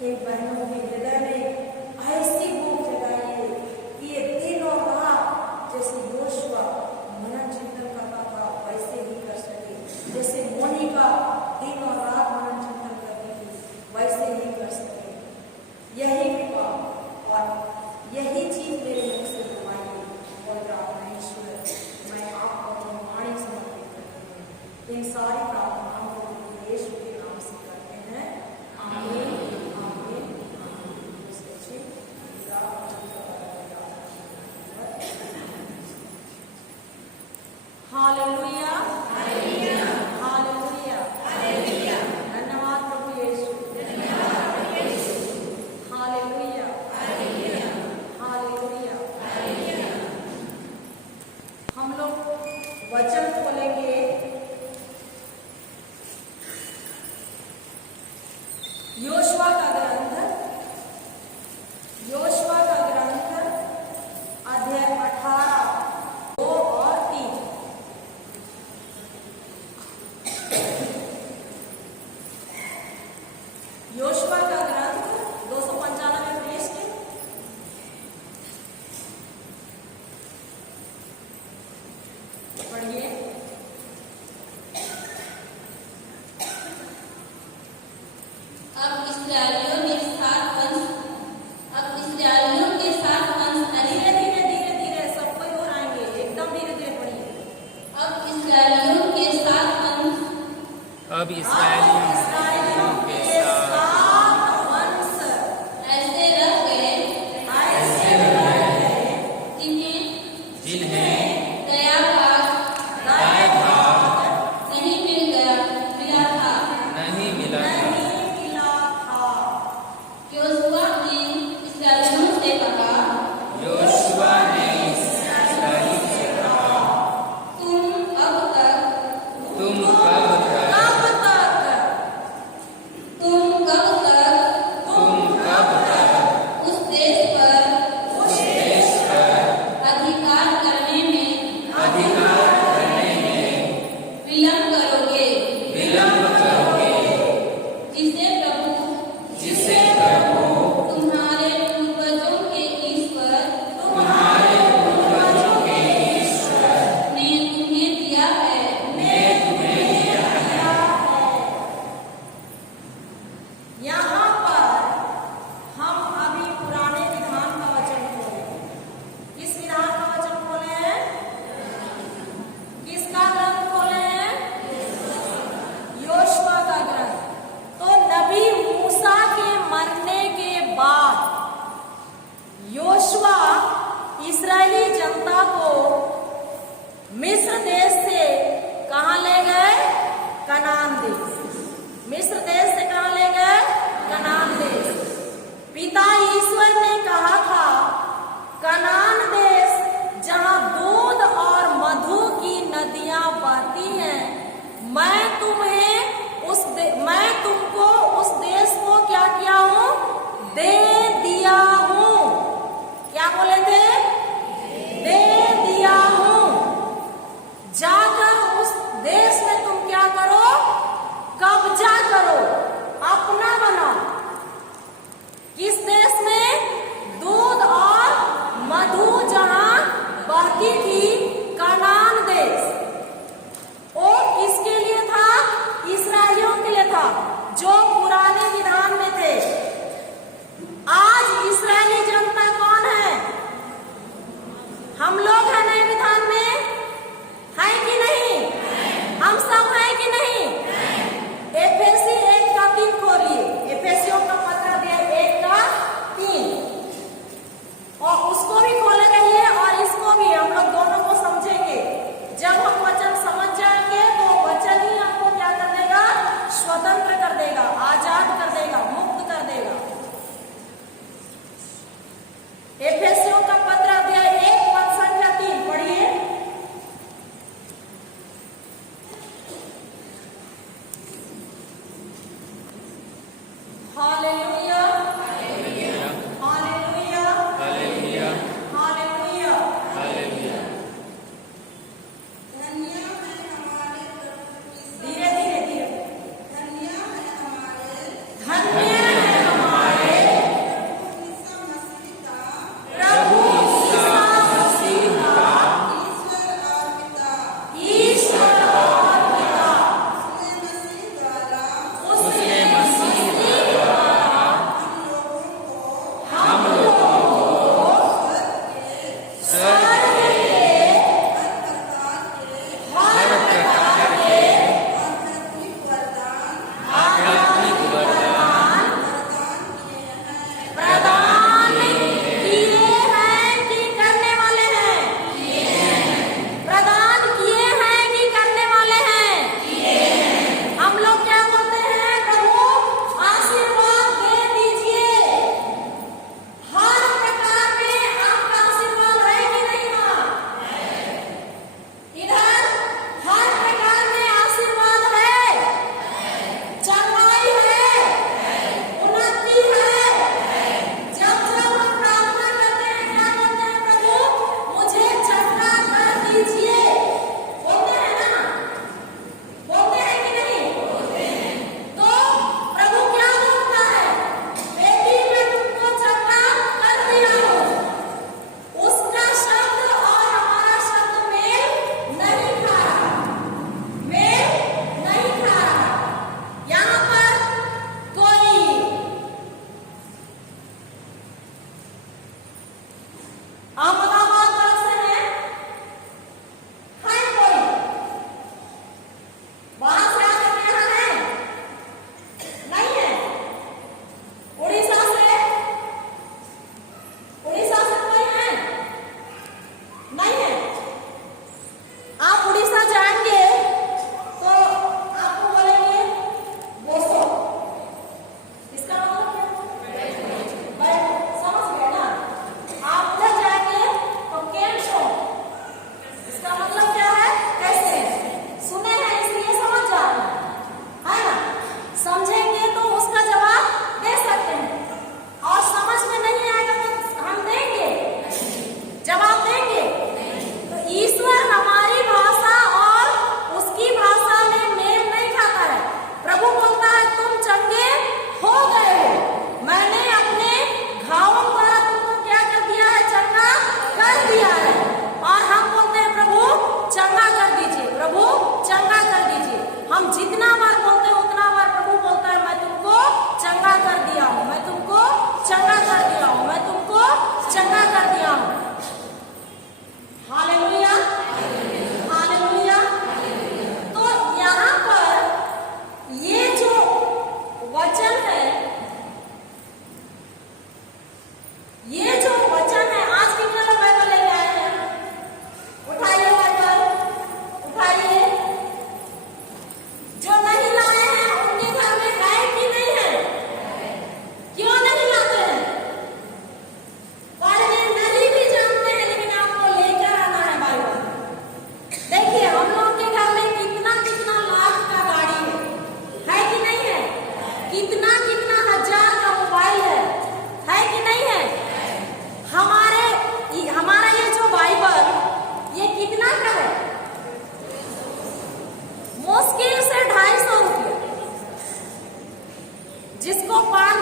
हे बहनों के हृदय में ऐसी भूख जगाइए कि ये दिन और रात जैसे योशुआ मनन चिंतन करता था वैसे ही कर सके, जैसे मोनिका दिन और रात मनन चिंतन करती थी वैसे ही कर सके। यही कृपा और यही चीज मेरे मुख से कमाइए और प्रार्थना ईश्वर मैं आपको अपनी वाणी समर्पित करती हूँ। इन सारी प्रार्थनाओं को यीशु के नाम से करते हैं, आमीन। Hallelujah, hallelujah, hallelujah, hallelujah. धन्यवाद प्रभु यीशु, धन्यवाद Yeshu. Hallelujah, hallelujah, hallelujah, hallelujah. हम लोग वचन खोलेंगे योशुआ का ग्रंथ, योशुआ का ग्रंथ अध्याय 18 2 और 3। योशुआ का ग्रंथ 295 पृष्ठ, पढ़िए। अब इस्राएलियों के साथ वंश धीरे धीरे धीरे धीरे सब कोई दोहराएंगे, एकदम धीरे धीरे पढ़िए। अब इस्राएलियों के साथ वंश अब इस्राएलियों के साथ वंश ऐसे रह गए जिन्हें दया भाग नहीं मिला था। योशुआ ने इस्राएलियों से कहा, तुम कब तक उस देश पर अधिकार करने में विलंब करोगे, जिसे प्रभु तुम्हारे पूर्वजों के ईश्वर ने तुम्हें दिया है। यहाँ पर हम अभी पुराने विधान का वचन खोले। किस विधान का वचन खोले हैं? किसका ग्रंथ खोले हैं? योशुआ का ग्रंथ। तो नबी मूसा के मरने के बाद योशुआ इस्राएली जनता को मिस्र देश से कहां ले गए? कनान देश। मिस्र देश से कहां ले गए? कनान देश। पिता ईश्वर ने कहा था, कनान देश जहां दूध और मधु की नदियां बहती हैं, मैं तुमको उस देश को क्या किया हूं? दे दिया हूं। क्या बोले थे? दे दिया हूं। जाकर उस देश में तुम क्या करो? कब्जा करो, अपना बनाओ। किस देश में? दूध और मधु जहां बहती थी, कनान देश। वो किसके लिए था? इस्राएलियों के लिए था, जो पुराने विधान में थे। आज इस्राएली जनता कौन है? हम लोग हैं नए विधान में, है कि नहीं? हम सब हैं कि नहीं? एफेसी 1:3 खोलिए। एफेसियों का पत्र अध्याय 1:3, और उसको भी खोले रहिए और इसको भी हम लोग दोनों को समझेंगे। जब हम वचन समझ जाएंगे तो वचन ही हमको क्या कर देगा? स्वतंत्र कर देगा, आजाद कर देगा, मुक्त कर देगा। एफेसियों का पत्र अध्याय 1 पद संख्या 3 पढ़िए। Hallelujah, hallelujah, hallelujah, hallelujah, hallelujah, hallelujah. धीरे धीरे धीरे। धन्य है हमारे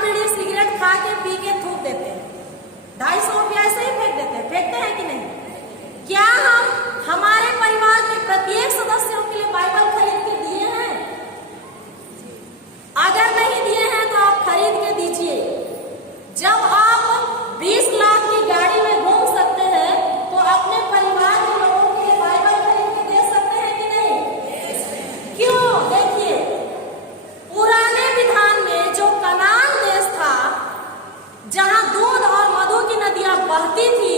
बीड़ी सिगरेट खा के पी के थूक देते हैं, 250 रुपया ऐसे ही फेंक देते हैं, फेंकते हैं कि नहीं? क्या हम हमारे परिवार के प्रत्येक सदस्यों के लिए बाइबल खरीद के दिए हैं? अगर नहीं दिए हैं तो आप खरीद के दीजिए। जब आप 20 लाख की गाड़ी में घूम सकते हैं तो अपने परिवार के लोगों के लिए बाइबल खरीद के दे सकते हैं कि नहीं? क्यों? देखिए, पुराने विधान में जो कनान देश था, जहां दूध और मधु की नदियां बहती थी,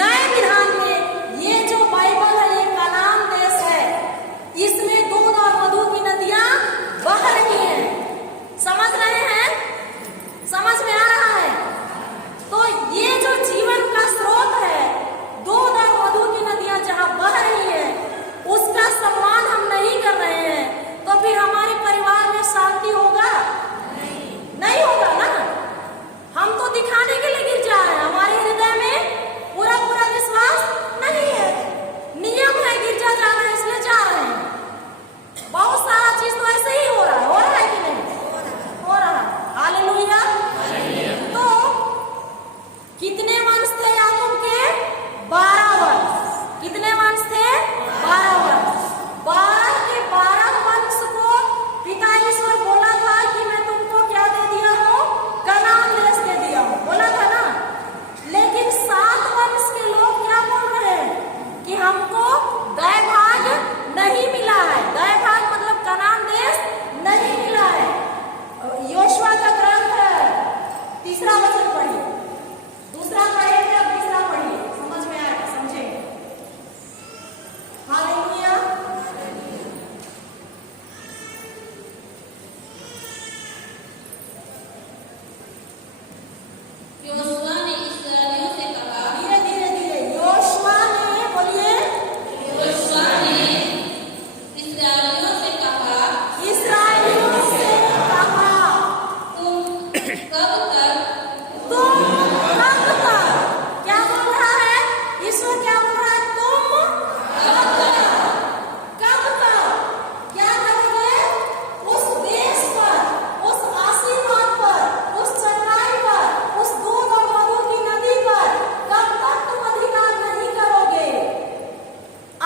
नए विधान में ये जो बाइबल है ये कनान देश है, इसमें दूध और मधु की नदियां बह रही हैं। समझ रहे हैं? समझ में आ रहा है? तो ये जो जीवन का स्रोत है, दूध और मधु की नदियां जहां बह रही है, उसका सम्मान हम नहीं कर रहे हैं, तो फिर हमारे परिवार में शांति होगा? नहीं होगा ना। हम तो दिखाने के लिए गिर जा रहे हैं, हमारे हृदय में पूरा पूरा विश्वास नहीं है। नियम है गिरजा जाना, इसलिए जा रहे हैं। बहुत सारा चीज तो ऐसे ही हो रहा है कि नहीं? हो रहा है। हालेलुया। तो कितने वंश थे याकूब के? 12 वंश। कितने वंश थे? 12 वंश। 12 के 12 वंश को पिता ईश्वर बोला था कि मैं तुमको क्या दे दिया हूँ? कनान देश दे दिया हूँ, बोला था ना। लेकिन 7 वंश के लोग क्या बोल रहे हैं कि हमको दय भाग नहीं मिला है। दय भाग मतलब कनान देश नहीं मिला है। योशुआ का ग्रंथ है, 3रा वचन पढ़िए, 2रा पढ़ेंगे, अब 3रा पढ़िए, समझ में आएगा, समझेंगे। हालेलुया। योशुआ ने इस्राएलियों से कहा, धीरे धीरे धीरे, योशुआ ने, बोलिए, योशुआ ने इस्राएलियों से कहा, इस्राएलियों से कहा, तुम कब तक क्या बोल रहा है ईश्वर? क्या बोल रहा है? तुम कब तक क्या करोगे? उस देश पर, उस आशीर्वाद पर, उस चढ़ाई पर, उस दूध और मधु की नदी पर कब तक तुम अधिकार नहीं करोगे?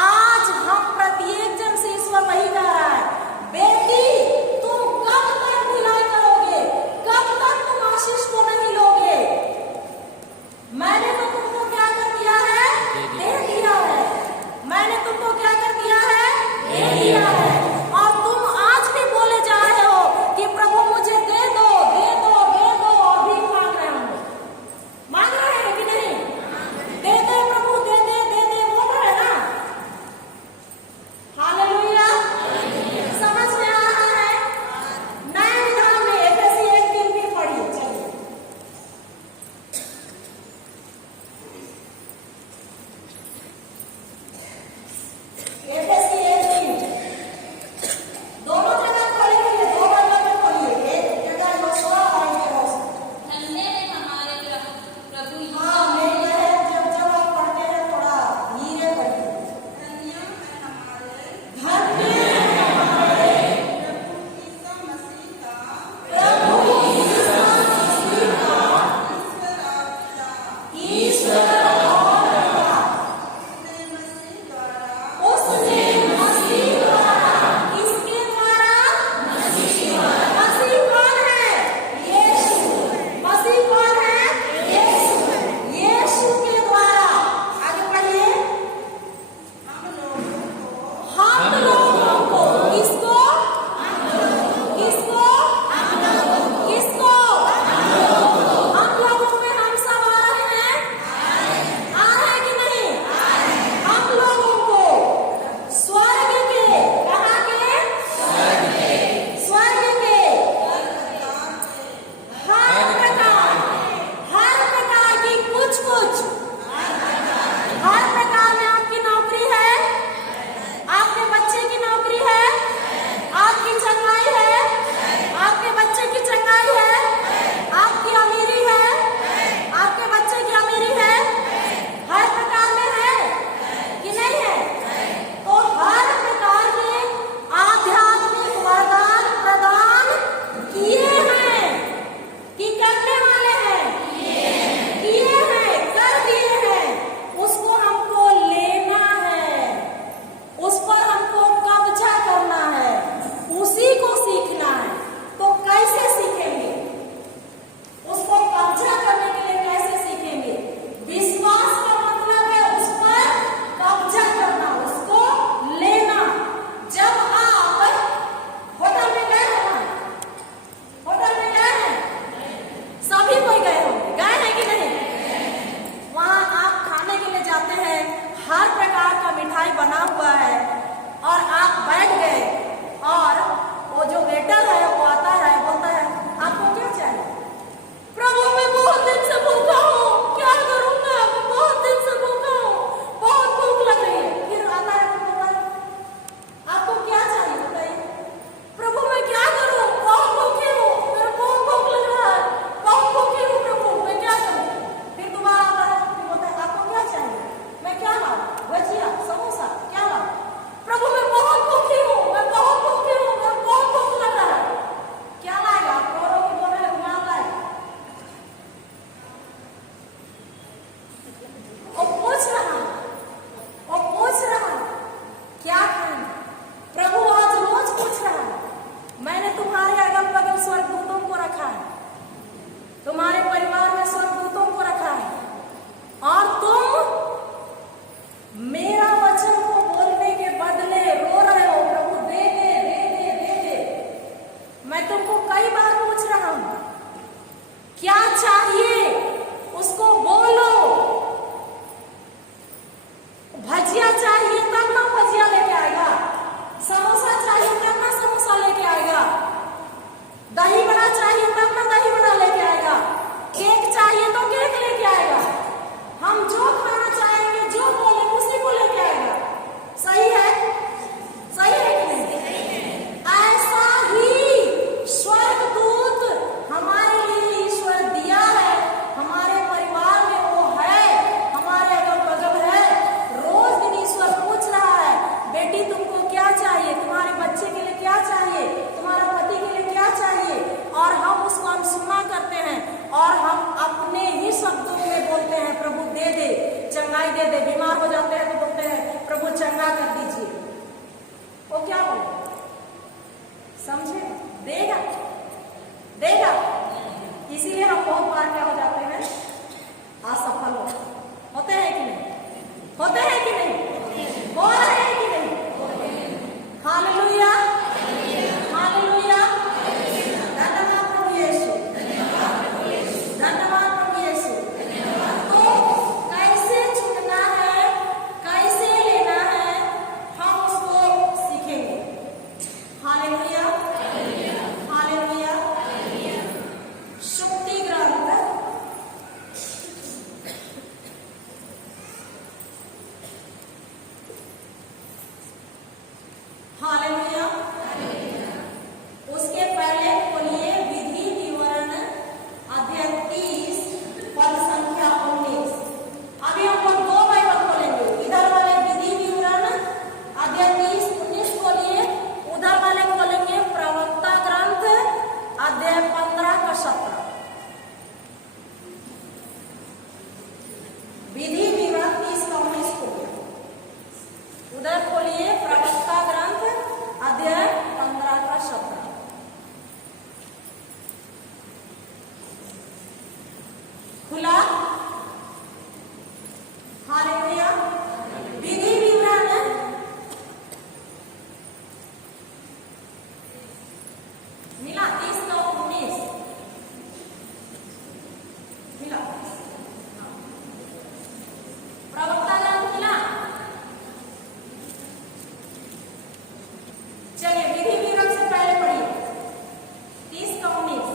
आज हम प्रत्येक जन से ईश्वर वही कह रहा है, बेटी तुम कब तक ढिलाई करोगे? कब तक तुम आशीष को नहीं बहुत बार क्या हो जाते हैं, असफल होते हैं कि नहीं, होते हैं कि नहीं, हो रहे हैं कि नहीं। हालेलुया, हालेलुया, धन्यवाद प्रभु यीशु, धन्यवाद प्रभु यीशु। तो कैसे छूटना है, कैसे लेना है, हम उसको सीखेंगे। Hallelujah, hallelujah. शुक्ति ग्रंथ हालेलुया। उसके पहले खोलिए विधि विवरण अध्याय 30 पद संख्या 19। अभी हम लोग दो बाइबल खोलेंगे, इधर वाले विधि विवरण अध्याय 30 19 खोलिए, उधर वाले खोलेंगे प्रवक्ता ग्रंथ अध्याय 15 का 17। विधि विवरण 30 का 19 खोलिए, उधर खोलिए प्रवक्ता ग्रंथ अध्याय 15 का 17। खुला। हालेलुया। विधि विवरण मिला 30 का 19 मिला। प्रवक्ता ग्रंथ मिला। चलिए विधि विवरण से पहले पढ़िए 30 का 19।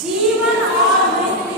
जीवन और मृत्यु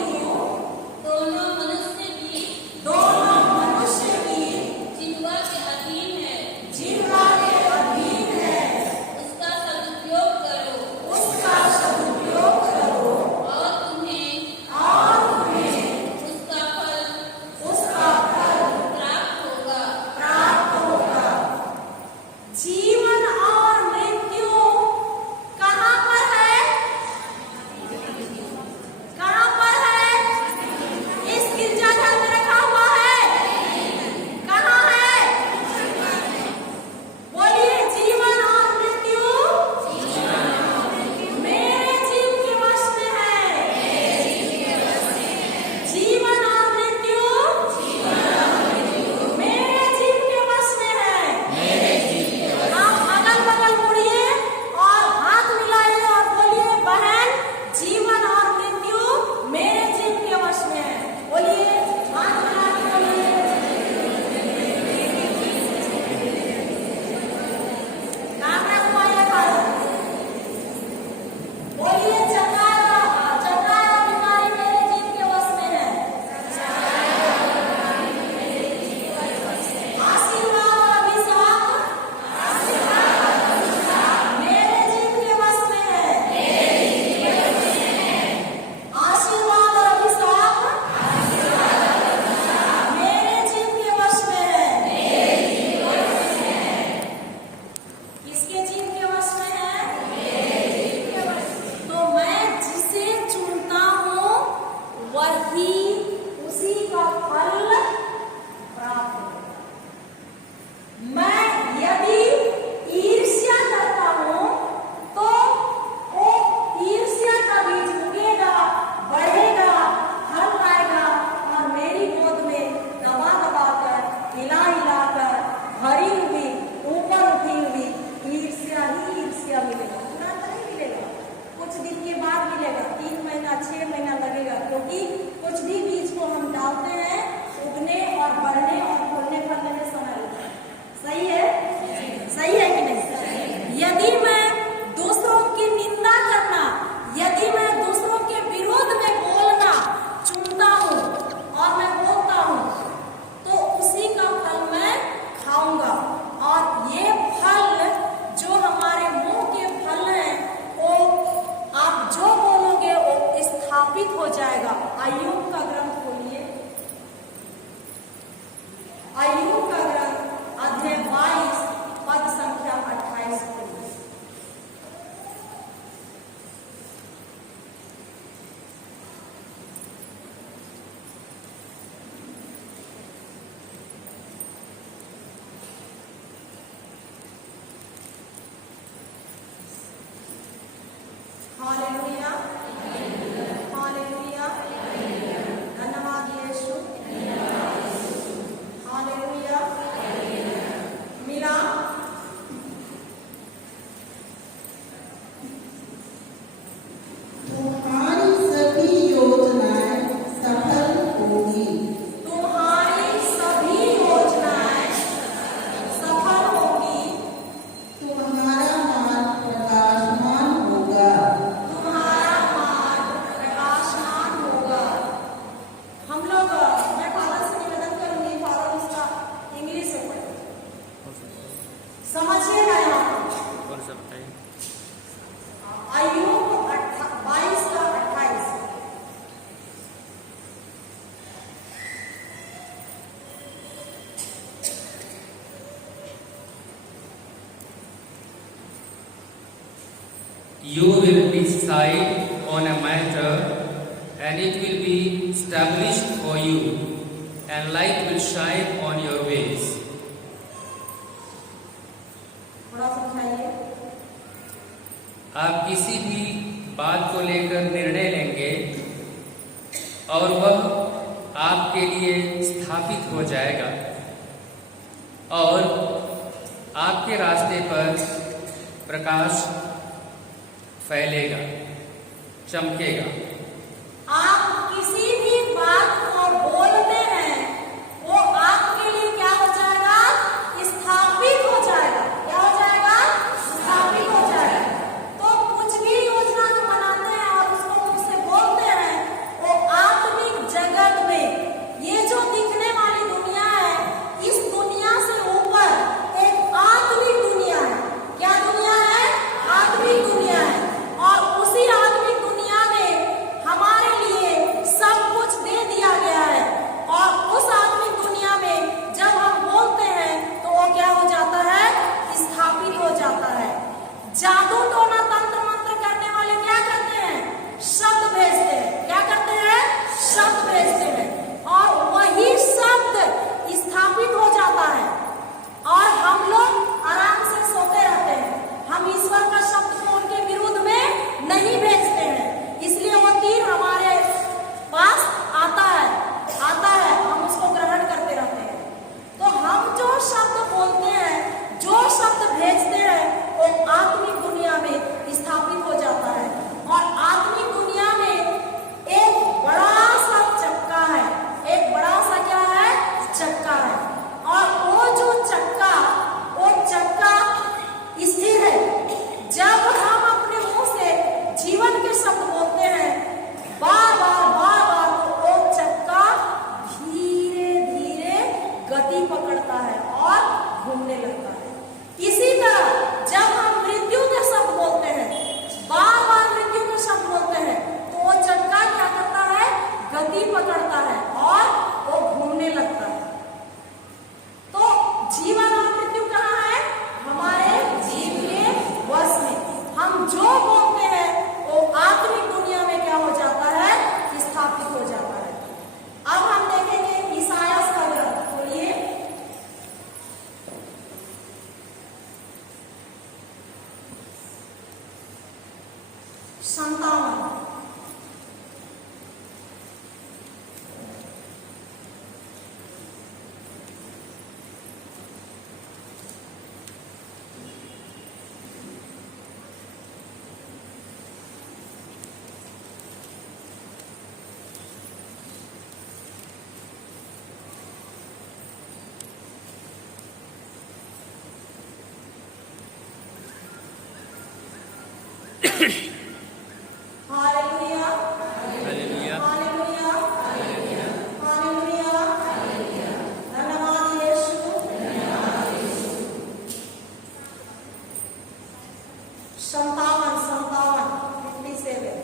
स्थापित हो जाएगा। अय्यूब का ग्रंथ खोलिए, अय्यूब का ग्रंथ अध्याय 22 पद संख्या 28 खोलिए। हालेलुया, हालेलुया, धन्यवाद यीशु, हालेलुया, मिला। तुम्हारी सभी योजनाएं सफल होगी। तुम्हारी सभी योजनाएं सफल होगी। तुम्हारा मार्ग प्रकाशमान होगा। तुम्हारा मार्ग प्रकाशमान होगा। हम लोग, मैं फादर से निवेदन करूंगी, फादर उसका इंग्लिश में पढ़े, समझिएगा यहाँ। कौन सा बताइए? अय्यूब 22 का 28। You will decide on a matter, and it will be established for you, and light will shine on your ways. थोड़ा समझाइए। आप किसी भी बात को लेकर निर्णय लेंगे और वह आपके लिए स्थापित हो जाएगा और आपके रास्ते पर प्रकाश फैलेगा, चमकेगा। आप किसी भी बात को बोलते हैं, वो आपके लिए क्या हो जाएगा? स्थापित हो जाएगा। क्या हो जाएगा? स्थापित हो जाएगा। तो कुछ भी योजना जो बनाते हैं और उसको मुझसे बोलते हैं, वो आत्मिक जगत में ये जो दिखने वाली दुनिया है, इस दुनिया से ऊपर एक आत्मिक दुनिया है। क्या दुनिया है? आत्मिक दुनिया है। और उसी आत्मिक दुनिया में हमारे लिए सब कुछ दे दिया गया है। और उस आत्मिक दुनिया में जब हम बोलते हैं तो वो क्या हो जाता है? स्थापित हो जाता है। जादू टोना तंत्र मंत्र करने वाले क्या करते हैं? शब्द भेजते हैं। क्या करते हैं? शब्द भेजते हैं और वही शब्द स्थापित हो जाता है और हम लोग आराम से सोते रहते हैं। हम ईश्वर का शब्द को उनके विरुद्ध में नहीं भेजते हैं, इसलिए वो तीर हमारे पास आता है, हम उसको ग्रहण करते रहते हैं। तो हम जो शब्द बोलते हैं, जो शब्द भेजते हैं, वो आत्मिक दुनिया में स्थापित हो जाता है। और आत्मिक दुनिया में एक बड़ा सा चक्का है। एक बड़ा सा क्या है? चक्का है। और वो जो चक्का, वो चक्का स्थिर है। जब हम अपने मुंह से जीवन के शब्द बोलते हैं बार बार, तो वो चक्का धीरे धीरे गति पकड़ता है और घूमने लगता है। इसी तरह जब हम मृत्यु के शब्द बोलते हैं, बार बार मृत्यु के शब्द बोलते हैं, तो वो चक्का क्या करता है? गति पकड़ता है और वो घूमने लगता है। तो जीवन और मृत्यु कहाँ है? हमारे जीव के वश में। हम जो बोलते हैं वो आत्मिक दुनिया में क्या हो जाता है? स्थापित हो जाता है। अब हम देखेंगे ईसायास का ग्रंथ खोलिए, संतावन। हालेलुया, हालेलुया, हालेलुया, हालेलुया, धन्यवाद यीशु। संतावन 57।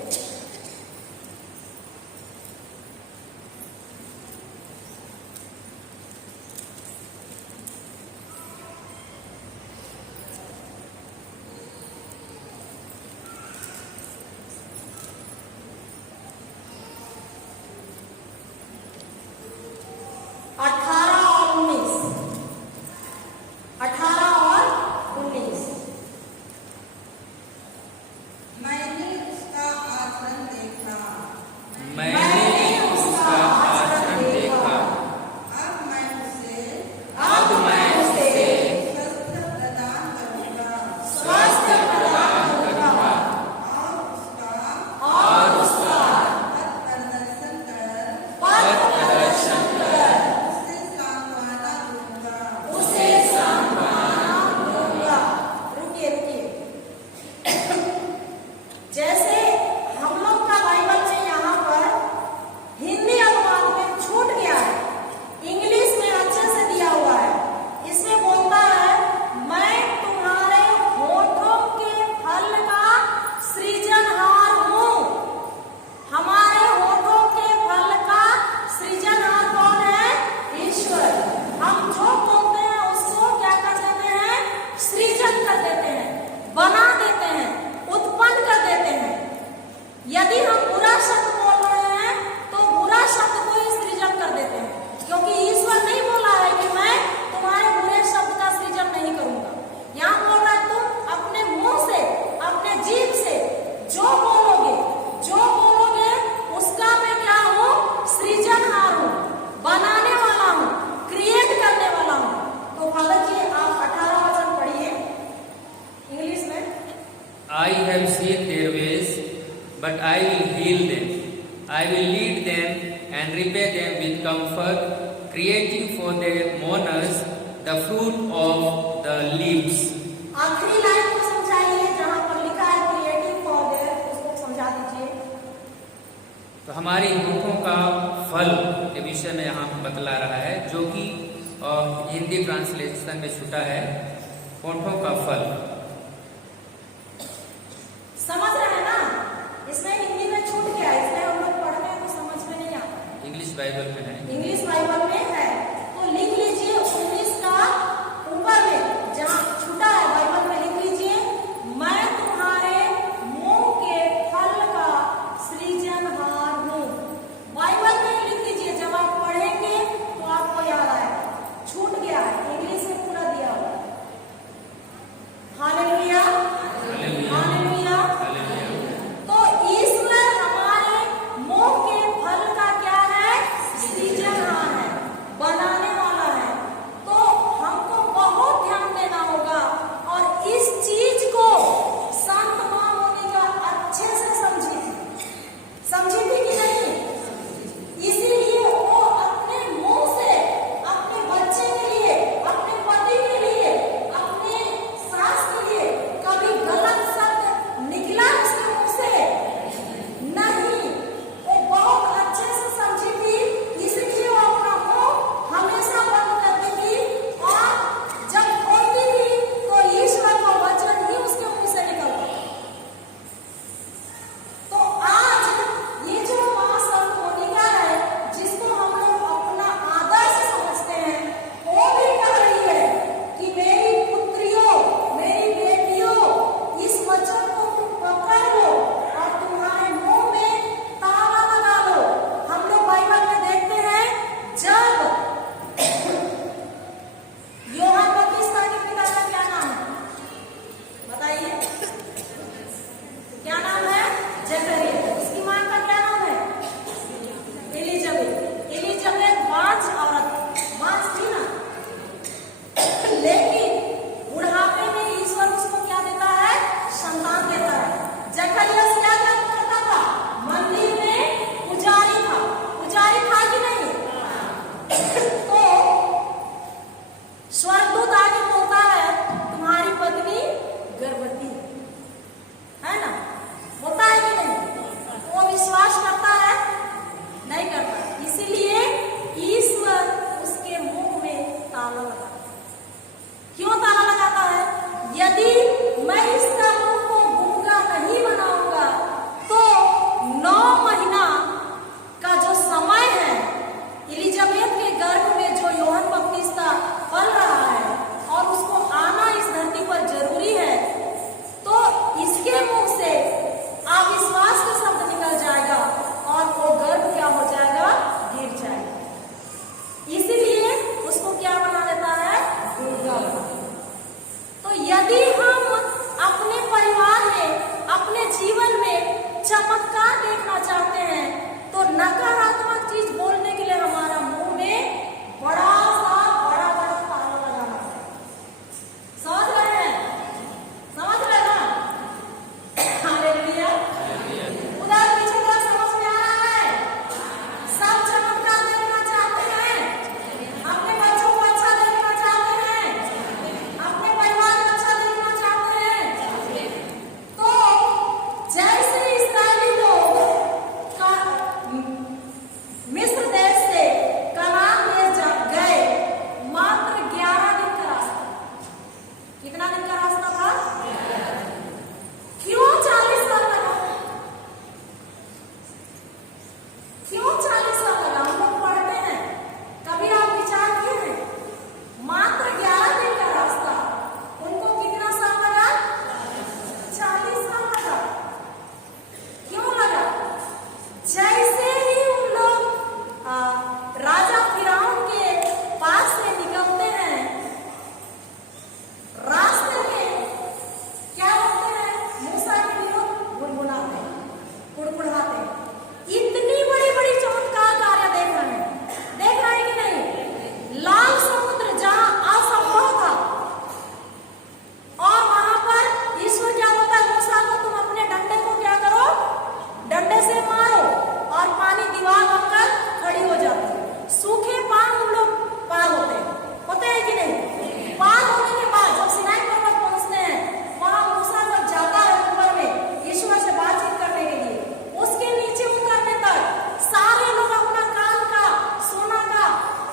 मैंने उसका आचरण देखा। अब मैं उसे स्वस्थ प्रदान करूंगा स्वास्थ्य प्रदान करूंगा और और उसका पथ प्रदर्शन कर पथ प्रदर्शन उसे सांत्वना दूंगा। रुकिए जैसे हम लोग का बाइबल में यहाँ पर हिंदी अनुवाद में छूट गया है, इंग्लिश में अच्छे से दिया हुआ है। इसमें बोलता है मैं तुम्हारे होठों के फल का सृजनहार हूँ। हमारे होठों के फल का सृजनहार कौन है? ईश्वर। हम जो बोलते हैं उसको क्या कर देते हैं? सृजन कर देते हैं, बना देते हैं, उत्पन्न कर देते हैं। यदि हम बुरा शब्द बोल रहे हैं तो बुरा शब्द को ही सृजन कर देते हैं, क्योंकि ईश्वर नहीं बोला है कि मैं तुम्हारे बुरे शब्द का सृजन नहीं करूंगा। यहाँ बोल रहा है तुम अपने मुंह से, अपने जीभ से जो बोलोगे उसका मैं क्या हूँ? सृजनहार हूँ, बनाने वाला हूँ, क्रिएट करने वाला हूँ। तो फादर जी आप 18 वचन पढ़िए इंग्लिश में। I have seen their ways, but I will heal them. I will lead them and repay them with comfort, creating for their mourners the fruit of the lips. आखिरी line को समझाइए जहाँ पर लिखा है क्रिएटिंग फॉर देयर, उसको समझा दीजिए। तो हमारी होठों का फल के विषय में यहाँ बतला रहा है, जो कि हिंदी ट्रांसलेशन में छूटा है, होठों का फल। समझ रहे हैं ना? इसमें हिंदी में छूट गया, इसमें हम लोग पढ़ते हैं तो समझ में नहीं आता। इंग्लिश बाइबल में है। इंग्लिश बाइबल में है तो लिख लीजिए 19 का ऊपर में जहाँ छूटा है बाइबल में लिख लीजिए मैं तुम्हारे मुंह के फल का सृजनहार हूँ। बाइबल में लिख लीजिए, जब आप पढ़ेंगे तो आपको याद आएगा। छूट गया है, इंग्लिश में पूरा दिया हुआ है। Hallelujah, hallelujah. तो ईश्वर हमारे मुंह के फल का क्या है? सृजन क्यों 40 साल लगा? हम लोग पढ़ते हैं, कभी आप विचार किए हैं? मात्र 11 दिन का रास्ता, उनको कितना साल लगा? 40 साल लगा। क्यों लगा? जैसे ही उन लोग राजा फिरौन के पास से निकलते हैं, रास्ते में क्या होते हैं? मूसा के विरुद्ध गुनगुनाते हैं, कुड़कुड़ाते हैं। इतनी बड़ी बड़ी चमत्कार कार्य देख रहे हैं कि नहीं? लाल समुद्र जहां असंभव था, और वहां पर ईश्वर क्या बोलता है मूसा को, तुम अपने डंडे को क्या करो? डंडे से मारो, और पानी दीवार बनकर खड़ी हो जाती है। सूखे पान हम लोग पार होते हैं कि नहीं? पार होने के बाद जब सिनाई पर्वत पहुंचते हैं, वहां मूसा जब जाता है ऊपर में ईश्वर से बातचीत करने के लिए, उसके नीचे उतरने तक सारे लोग अपना कान का, सोना का,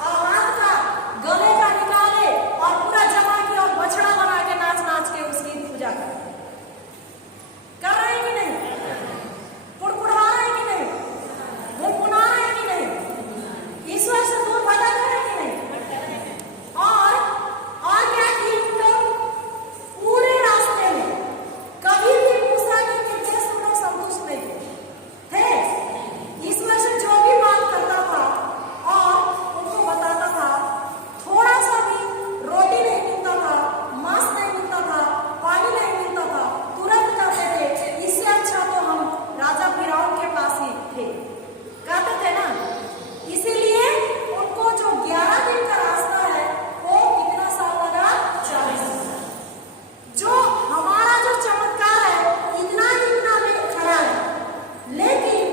हाथ का, गले का निकाले और पूरा जमा किया और बछड़ा बना के नाच नाच के उसकी पूजा कर रहे हैं कि नहीं? कुड़कुड़ा रहे हैं कि नहीं? गुनगुना रहे हैं कि नहीं? ईश्वर से दूर भटक रहे हैं कि नहीं? और क्या किए हम लोग? पूरे रास्ते में कभी भी मूसा के निर्देश हम लोग संतुष्ट नहीं थे। ईश्वर से जो भी बात करता था और उनको बताता था, थोड़ा सा भी रोटी नहीं मिलता था, मांस नहीं मिलता था, पानी नहीं मिलता था, तुरंत कहते थे इससे अच्छा तो हम राजा फिरौन के पास ही थे, कहते थे ना। इसीलिए उनको जो 11 दिन का रास्ता है वो कितना साल लगा? 40 साल। जो हमारा जो चमत्कार है इतना में खड़ा है, लेकिन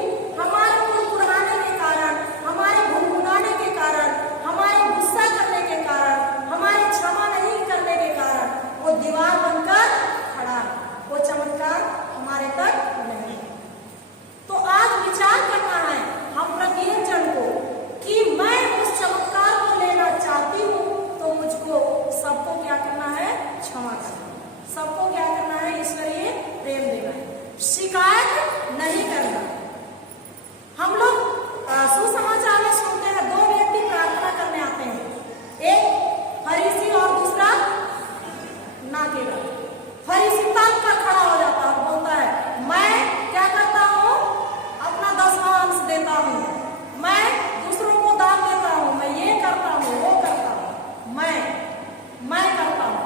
हमारे कुड़कुड़ाने के कारण, हमारे गुनगुनाने के कारण, हमारे गुस्सा करने के कारण, हमारे क्षमा नहीं करने के कारण वो दीवार बनकर खड़ा है, वो चमत्कार हमारे तक नहीं है। तो आज विचार करना है हम प्रत्येक जन को कि मैं उस चमत्कार को लेना चाहती हूँ, तो मुझको सबको क्या करना है? क्षमा करना। सबको क्या करना है? ईश्वरीय प्रेम देना है, शिकायत नहीं करना। हम लोग सुसमाचार में सुनते हैं, 2 व्यक्ति प्रार्थना करने आते हैं, एक फरीसी और दूसरा नाकेगा। फरीसी तब का खड़ा हो जाता है, बोलता है मैं क्या करता हूँ? अपना 10वां अंश देता हूँ, मैं दूसरों को दान देता हूँ, मैं ये करता हूँ, वो करता हूँ, मैं करता हूँ,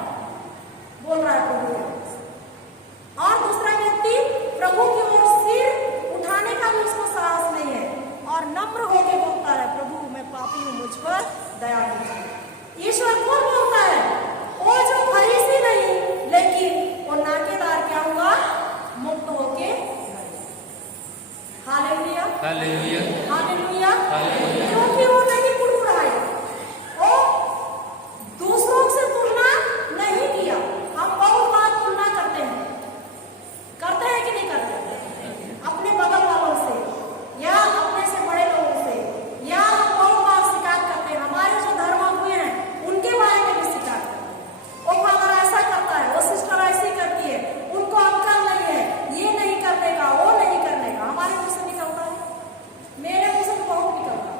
बोल रहा है प्रभु। और दूसरा व्यक्ति प्रभु की ओर सिर उठाने का भी उसको साहस नहीं है, और नम्र होकर बोलता है प्रभु मैं पापी हूँ, मुझ पर दया कीजिए। ईश्वर कौन बोलता है? वो जो फरीसी नहीं, लेकिन वो नाकेदार क्या हुआ? मुक्त होके। Hallelujah, hallelujah, hallelujah. हालेलुया। क्योंकि वो नहीं कुड़कुड़ाए, वो दूसरों से तुलना नहीं किया। हम बहुत बार तुलना करते हैं कि नहीं करते? अपने बगल वालों से या अपने से बड़े लोगों से, या हम बहुत बार शिकायत करते हैं, हमारे जो धर्म हुए हैं उनके बारे में भी शिकायत करते हैं। वो फादर ऐसा करता है, वो सिस्टर ऐसी करती है, उनको अक्ल नहीं है, ये नहीं करने का, वो नहीं करने का। हमारे मुंह से निकलता है, मेरे मुंह से बहुत निकलता है।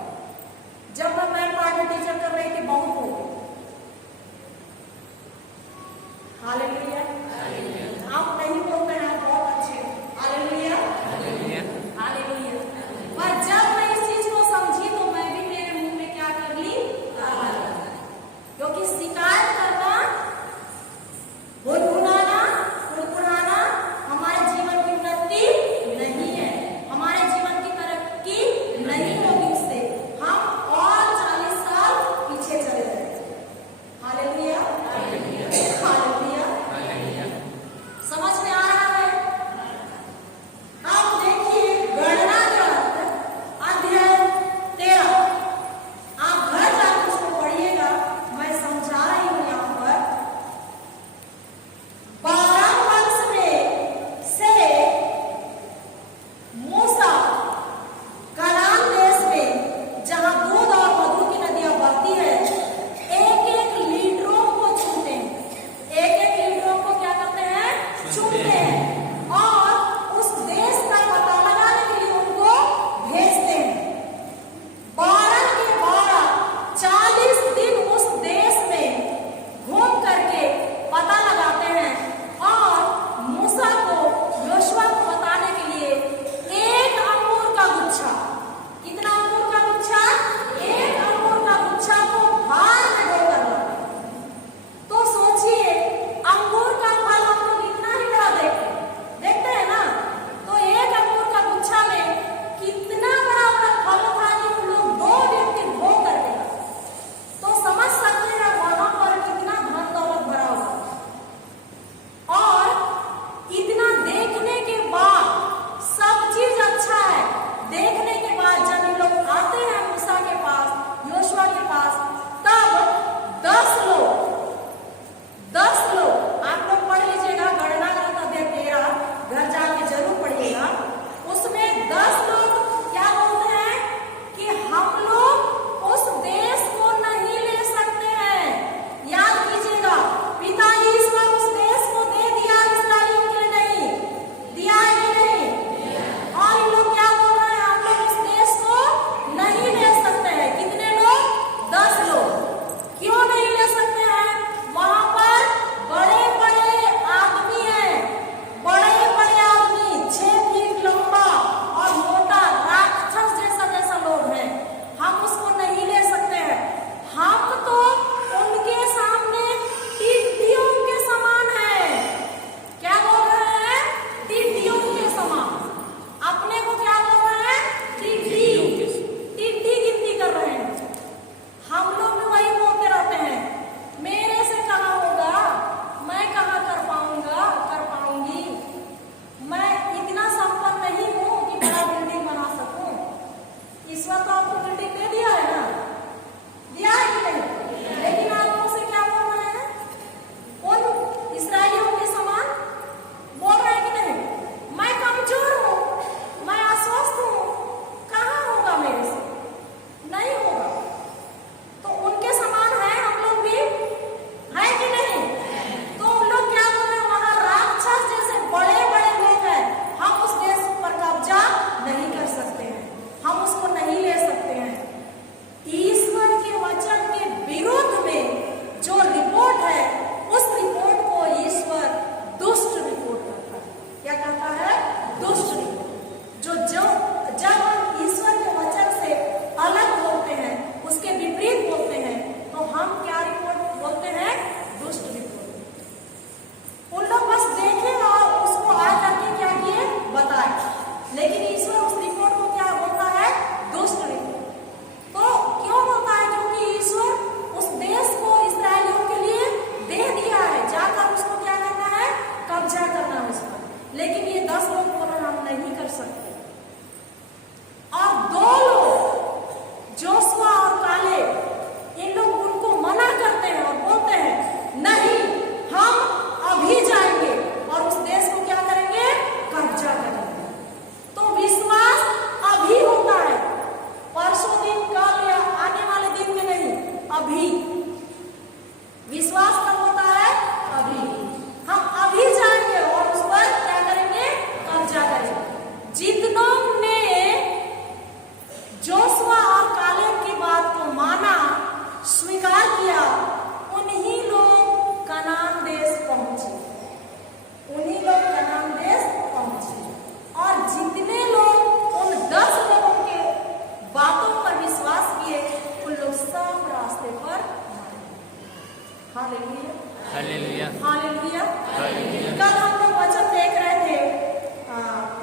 Hallelujah, hallelujah. हालेलुया। कल हम लोग वचन देख रहे थे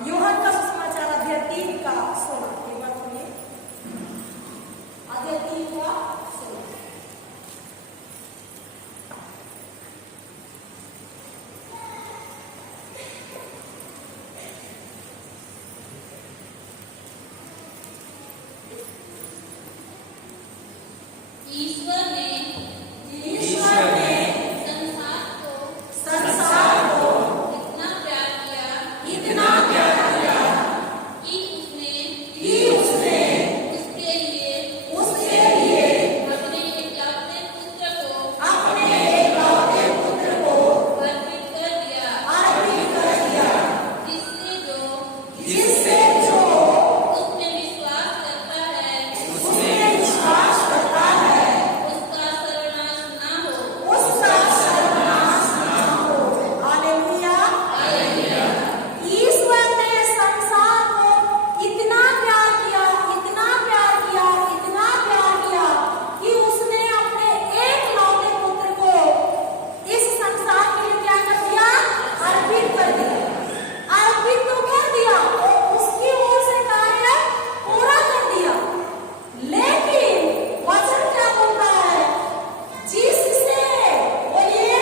यूहन्ना का सुसमाचार अध्याय 3 का 16। एक बार सुनिए, अध्याय 3 का 16। ईश्वर ने ईश्वर ने संसार को संसार को इतना प्यार किया इतना प्यार किया कि उसने कि उसने उसके लिए अपने एकलौते पुत्र को एकलौते पुत्र को अर्पित कर दिया, अर्पित कर दिया, जिससे जो जिससे जो उसमें विश्वास करता है उसमें विश्वास करता है उसका सर्वनाश ना हो। उसका सर्वनाश न हो। हालेलुया। ईश्वर ने संसार को इतना प्यार किया, इतना प्यार किया, इतना प्यार किया कि उसने अपने एकलौते पुत्र को इस संसार के लिए क्या कर दिया? अर्पित कर दिया। अर्पित तो कर दिया, और उसकी ओर से कार्य पूरा कर दिया। लेकिन वचन क्या बोल रहा है? जिससे, बोलिए,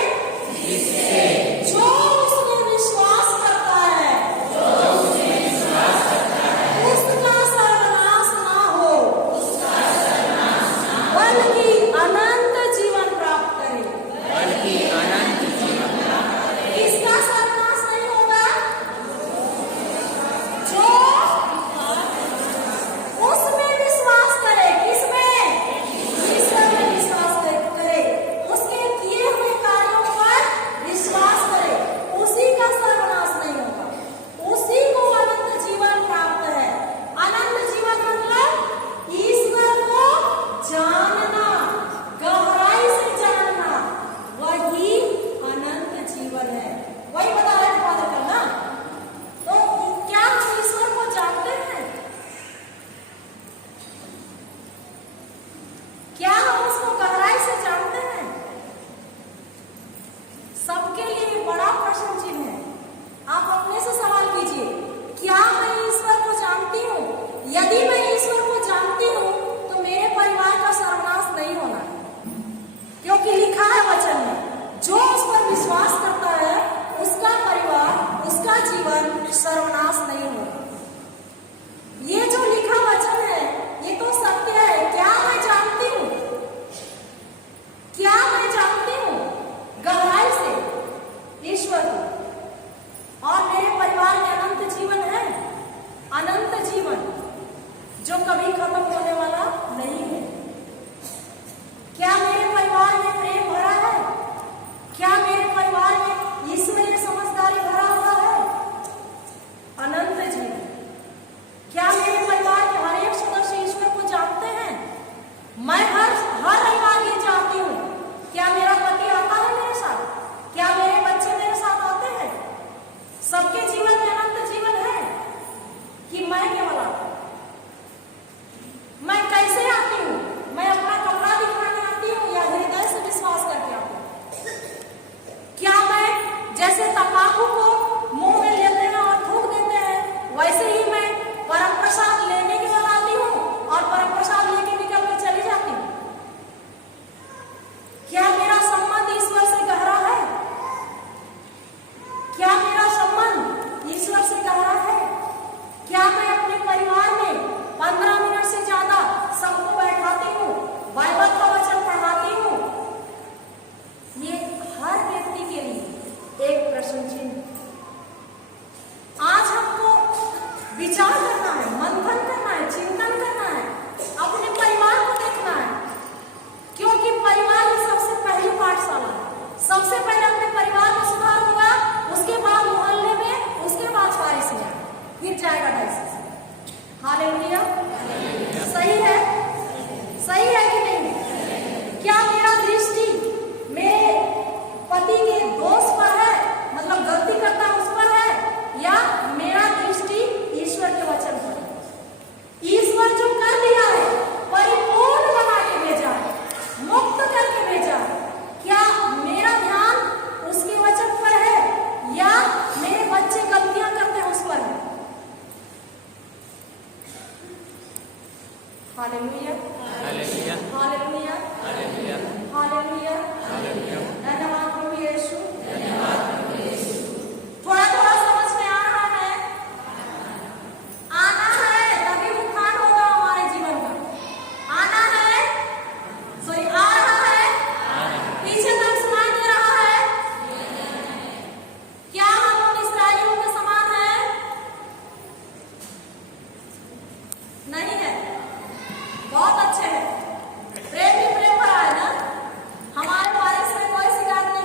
जो उसमें विश्वास करता है, उसका सर्वनाश ना हो, बल्कि अनंत जीवन प्राप्त करे। बल्कि अनंत जीवन। इसका सर्वनाश नहीं होगा। जो उसमें विश्वास करे, किसमें? ईश्वर में विश्वास करे, उसके किए हुए कार्यों पर विश्वास करे, उसी का सर्वनाश नहीं होगा, उसी को अनंत जीवन प्राप्त है। अनंत जीवन मतलब ईश्वर को जानना, गहराई से जानना, वही अनंत जीवन है। वही बता रहे थे फादर कल ना। तो क्या हम ईश्वर को जानते हैं? क्या हम उसको गहराई से जानते हैं? सबके लिए बड़ा प्रश्न चिन्ह है। आप अपने से सवाल कीजिए, क्या मैं ईश्वर को जानती हूँ? यदि मैं ईश्वर को जानती हूँ तो मेरे परिवार का सर्वनाश नहीं होना है, क्योंकि लिखा है वचन में, जो उस पर विश्वास करता है उसका परिवार, उसका जीवन सर्वनाश नहीं होगा। ये जो लिखा वचन है ये तो सत्य है। क्या मैं जानती हूँ? क्या मैं जानती हूँ गहराई से ईश्वर को? और मेरे परिवार में अनंत जीवन है, अनंत जीवन जो कभी खत्म होने वाला नहीं है। क्या मेरे परिवार में प्रेम भरा है? क्या मेरे परिवार में ईश्वरीय समझदारी भरा हुआ है? अनंत जीवन। क्या मेरे परिवार के हर एक सदस्य ईश्वर को जानते हैं? मैं हर रविवार ये जानती हूँ, क्या मेरा पति आता है मेरे साथ? क्या मेरे बच्चे मेरे साथ आते हैं? सबके जीवन में अनंत जीवन है कि मैं केवल आता हूँ? Hallelujah, hallelujah, hallelujah, hallelujah, hallelujah. Hallelujah. धन्यवाद प्रभु यीशु। थोड़ा थोड़ा समझ में आ रहा है? आना है तभी उद्धार होगा हमारे जीवन में। आना है, सॉरी आ रहा है, पीछे तक सुनाई दे रहा है। क्या हम उन इस्राएलियों के समान हैं? नहीं है। बहुत अच्छे हैं, प्रेम ही प्रेम भरा है ना। हमारे बारिश में कोई शिकायत नहीं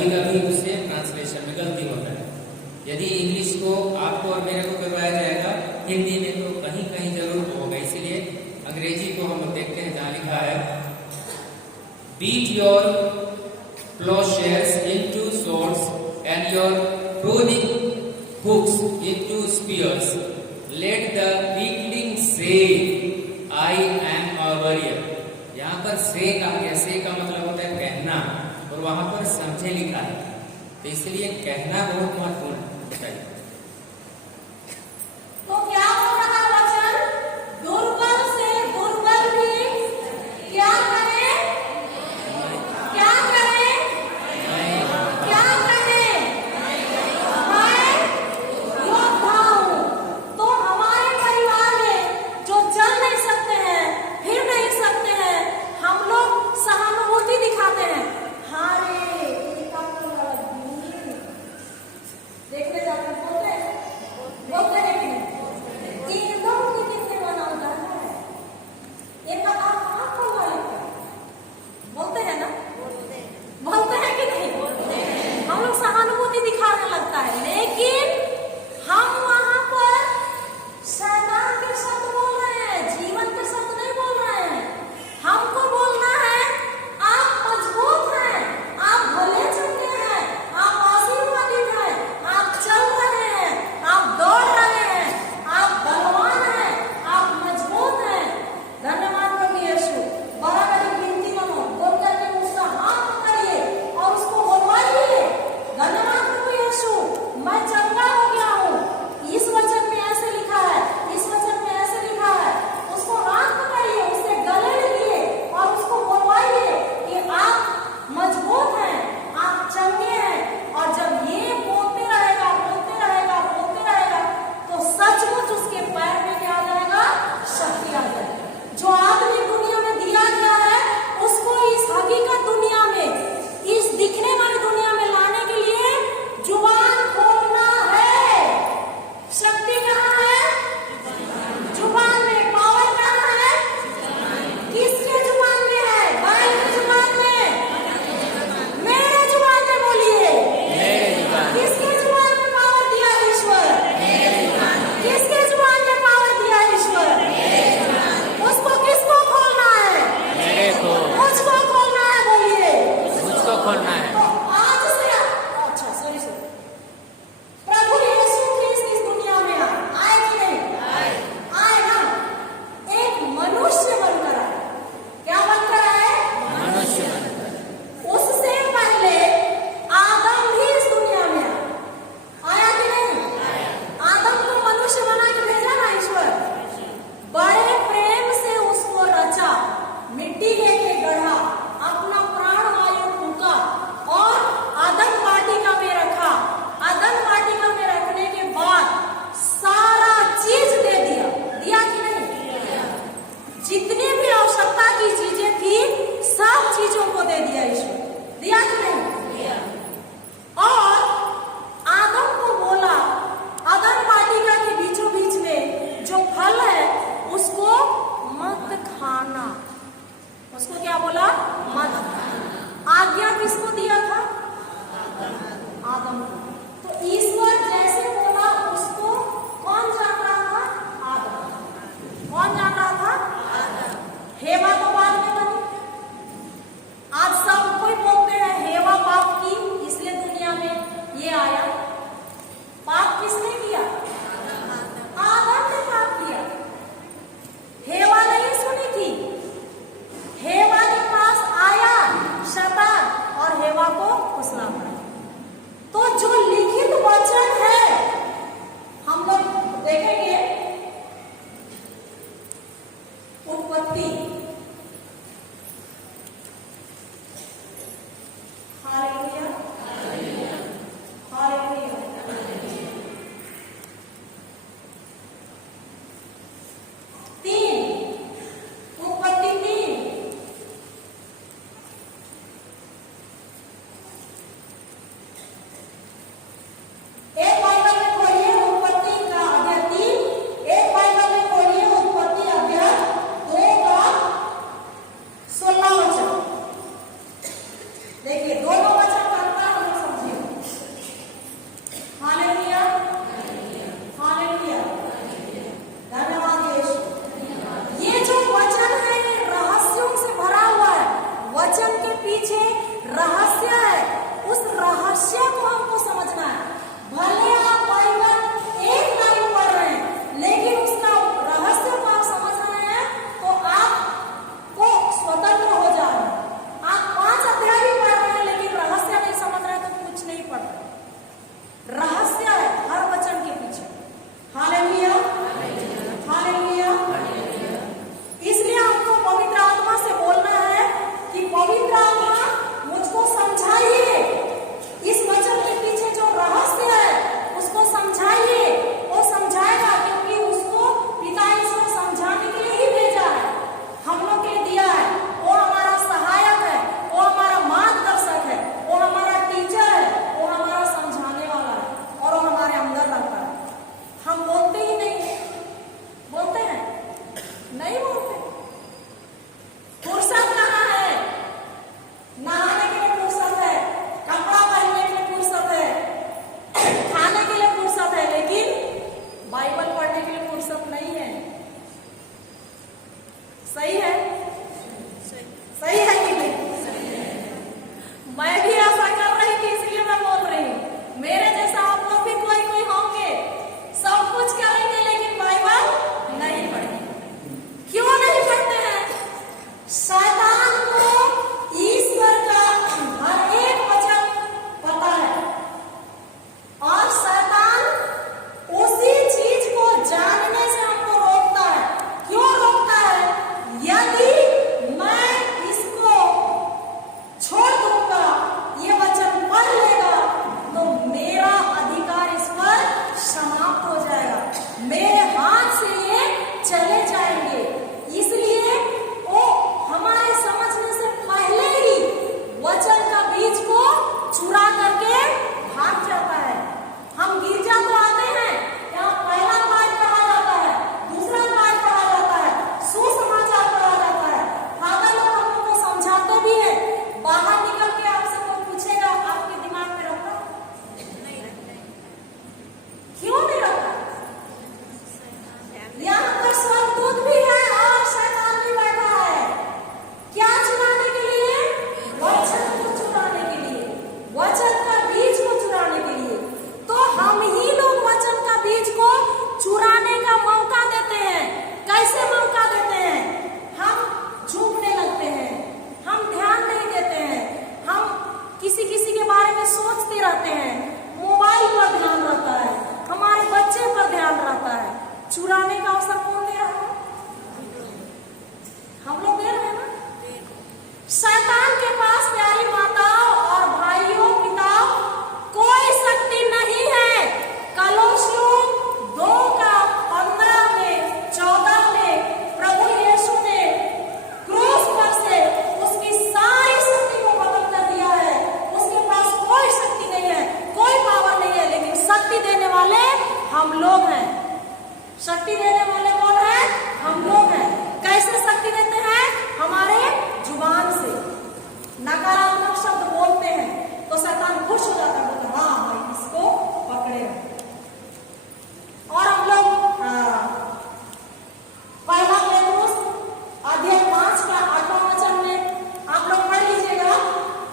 कभी कभी उससे ट्रांसलेशन में गलती होता है। यदि इंग्लिश को आपको और मेरे को करवाया जाएगा हिंदी में तो कहीं कहीं जरूर होगा, इसीलिए अंग्रेजी को हम देखते हैं जहाँ लिखा है beat your plowshares into swords and your pruning hooks into spears. Let the weakling say, I am a warrior. यहाँ पर से का मतलब होता है कहना, और वहां पर समझे लिखा है, तो इसलिए कहना बहुत महत्वपूर्ण है। तो क्या हो रहा वचन? दुर्बल से दुर्बल भी क्या करे? क्या करे? क्या करे? मैं योद्धा हूँ। तो हमारे परिवार में जो चल नहीं सकते हैं, फिर नहीं सकते हैं, हम लोग सहानुभूति दिखाते हैं। हाँ रे, ये काम तो देखने जाकर बोलते हैं कि नहीं? एकदम कितने बना होता है, एक आप खोलना लगता है। बोलते हैं ना? बोलते हैं कि नहीं? हम लोग सहानुभूति दिखाने लगता है, लेकिन हम वहां पर शैतान के शब्द बोल रहे हैं, जीवन के शब्द नहीं बोल रहे हैं। हमको बोलना है आप मजबूत हैं, आप भले चंगे हैं, आप आशीर्वादित हैं, आप चल रहे हैं, आप दौड़ रहे हैं, आप बलवान हैं, आप मजबूत हैं। धन्यवाद प्रभु यीशु। बड़ा बड़ी गिनती मानो, बोल करके उसका हाथ पकड़िए और उसको बोलवाइए, धन्यवाद प्रभु यीशु, मैं चंगा बारे में सोचते रहते हैं। मोबाइल पर ध्यान रहता है, हमारे बच्चे पर ध्यान रहता है। चुराने का अवसर कौन दे रहा है? हम लोग दे रहे हैं ना। शैतान के पास प्यारी माताओं और भाइयों पिताओं कोई शक्ति नहीं है। कलोसियों 2:15 में 14 में प्रभु यीशु ने क्रूस पर से उसकी सारी शक्ति को खत्म कर दिया है। उसके पास कोई शक्ति नहीं है, कोई पावर नहीं है, लेकिन शक्ति देने वाले हम लोग हैं। शक्ति देने वाले कौन है? हम लोग हैं। कैसे शक्ति देते हैं? हमारे जुबान से नकारात्मक शब्द बोलते हैं तो शैतान खुश हो जाता है, बोलता हाँ भाई इसको पकड़े। और हम लोग पहला पेट्रोस अध्याय 5 का 8वां वचन में आप लोग पढ़ लीजिएगा।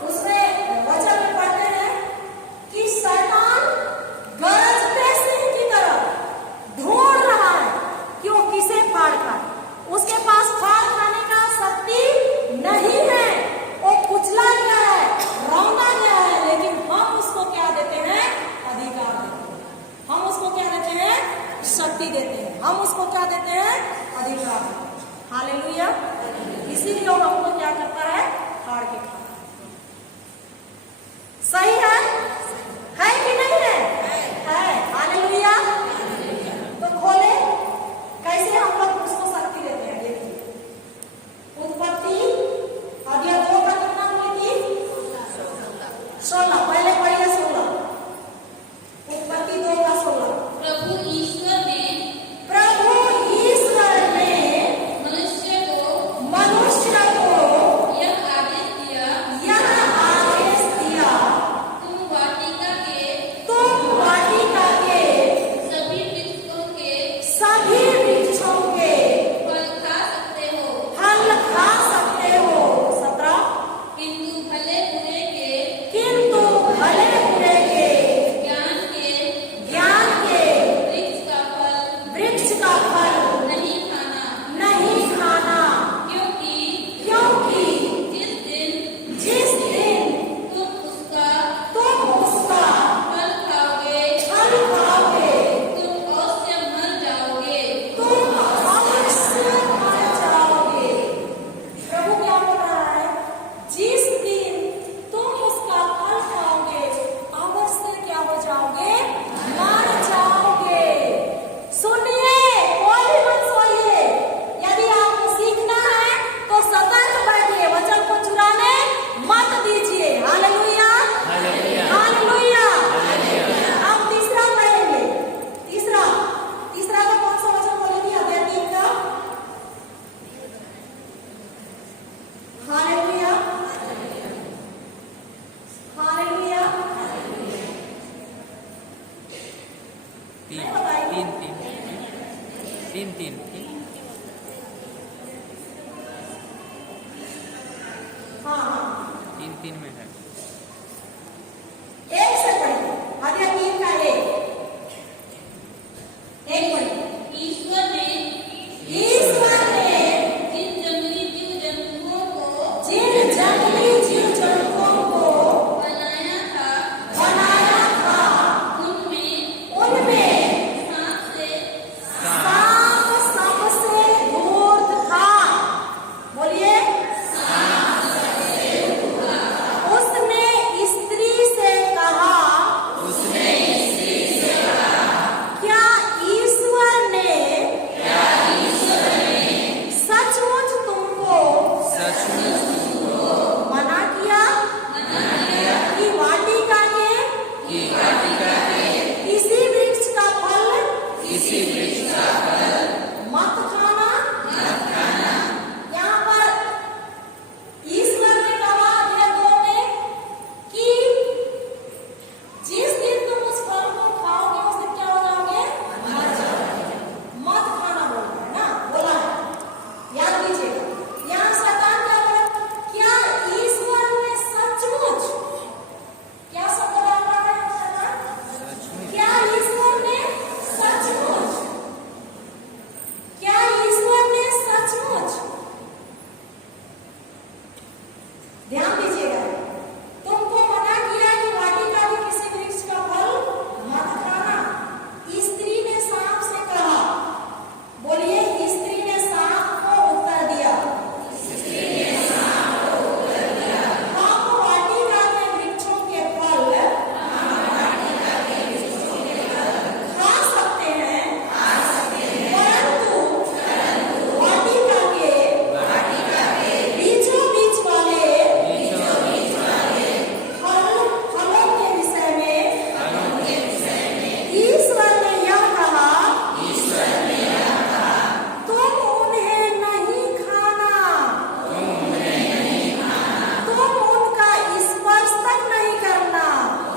उसमें वचन में पढ़ते हैं कि शैतान गरजते सिंह की तरह ढूंढ रहा है कि वो किसे फाड़ खाए। उसके पास फाड़ खाने का शक्ति नहीं है, वो कुचला गया है, रौंदा गया है, लेकिन हम उसको क्या देते हैं? अधिकार देते हैं। हम उसको क्या देते हैं? शक्ति देते हैं। हम उसको क्या देते हैं? अधिकार देते हैं। हालेलुया। इसीलिए वो हमको क्या करता है? फाड़ के खाता है। सही है कि नहीं है? है। हालेलुया। तो खोले कैसे हम लोग उसको शक्ति देते हैं? देखिए उत्पत्ति अध्याय 2 का कितना बोली थी? 16। पहले पढ़िए 16। उत्पत्ति 2 का 16। प्रभु ईश्वर ने मनुष्य को यह आदेश दिया तुम वाटिका के सभी वृक्षों के फल खा सकते हो। 17। किंतु भले बुरे के ज्ञान के वृक्ष का फल नहीं खाना, क्योंकि जिस दिन तुम उसका फल खाओगे तुम अवश्य मर जाओगे। प्रभु क्या बोल रहा है? जिस दिन तुम उसका फल खाओगे अवश्य क्या हो जाओगे? मर जाओगे। सुनिए, कोई भी मत सोइए। यदि आपको सीखना है तो सतर्क बैठिए, वचन को चुराने मत दीजिए। Hallelujah, hallelujah. अब तीसरा पढ़ेंगे। तीसरा का कौन सा वचन बोलेंगे? अध्याय 3 का। Hallelujah, hallelujah. तीन। हाँ 3 में है। एक से पढ़िए। अध्याय 3 का 1 पढ़िए। ईश्वर ने जिन जंगली जीव जंतुओं को बनाया था उनमें सांप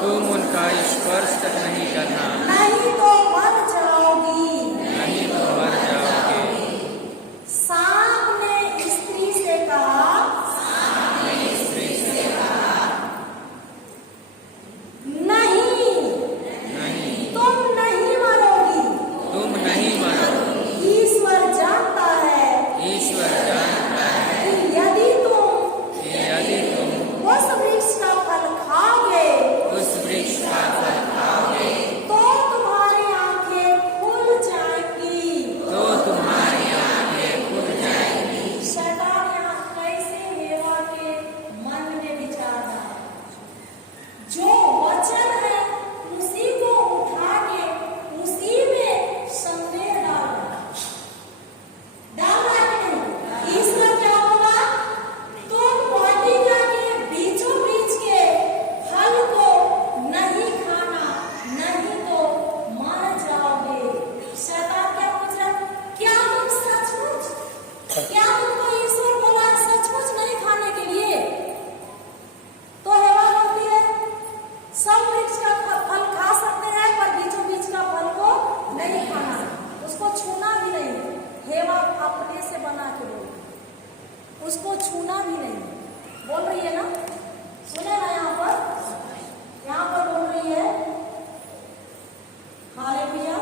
तुम उनका स्पर्श तक नहीं करना, नहीं तो मर जाओगी। नहीं तो मर जाओगे। सांप ने स्त्री से कहा, नहीं, तुम नहीं मरोगी। तुम नहीं मरोगे। ईश्वर जानता है ईश्वर जानता है कि यदि तुम कि यदि तुम उस वृक्ष का फल खाओगे उस वृक्ष का फल खाओगे तो तुम्हारी आंखें खुल जाएंगी। तो तुम्हारी आंखें खुल जाएंगी। शैतान यहाँ कैसे हेवा के मन में विचार रहा है? जो वचन है उसी को उठा के उसी में संदेह डाल रहा है कि नहीं? ईश्वर क्या बोला? तुम वाटिका के बीचों बीच के फल को नहीं खाना, नहीं तो मर जाओगे। शैतान क्या पूछ रहा है? क्या तुम सचमुच, क्या तुमको ईश्वर बोला सचमुच नहीं खाने के लिए? तो हेवा होती है, सब वृक्ष का फल खा सकते हैं पर बीचों बीच का फल को नहीं खाना, उसको छूना भी नहीं। हेवा अपने से बना के बोल, उसको छूना भी नहीं बोल रही है ना? सुने ना यहाँ पर बोल रही है हालेलुया,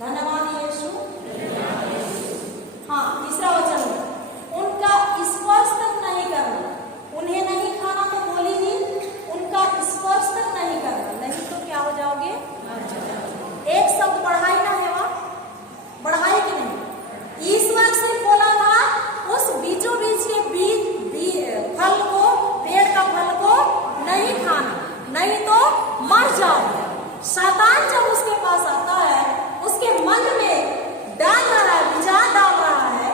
धन्यवाद यीशु। हाँ, तीसरा वचन, उनका स्पर्श तक नहीं करना। उन्हें नहीं खाना तो बोली ही, उनका स्पर्श तक नहीं करना, नहीं तो क्या हो जाओगे? एक शब्द बढ़ाई ना हेवा, बढ़ाई कि नहीं? ईश्वर से बोला था उस बीचों बीच के फल को, पेड़ का फल को नहीं खाना, नहीं तो मर जाओगे। शैतान जब उसके पास आता है, उसके मन में डाल रहा है, विचार डाल रहा है,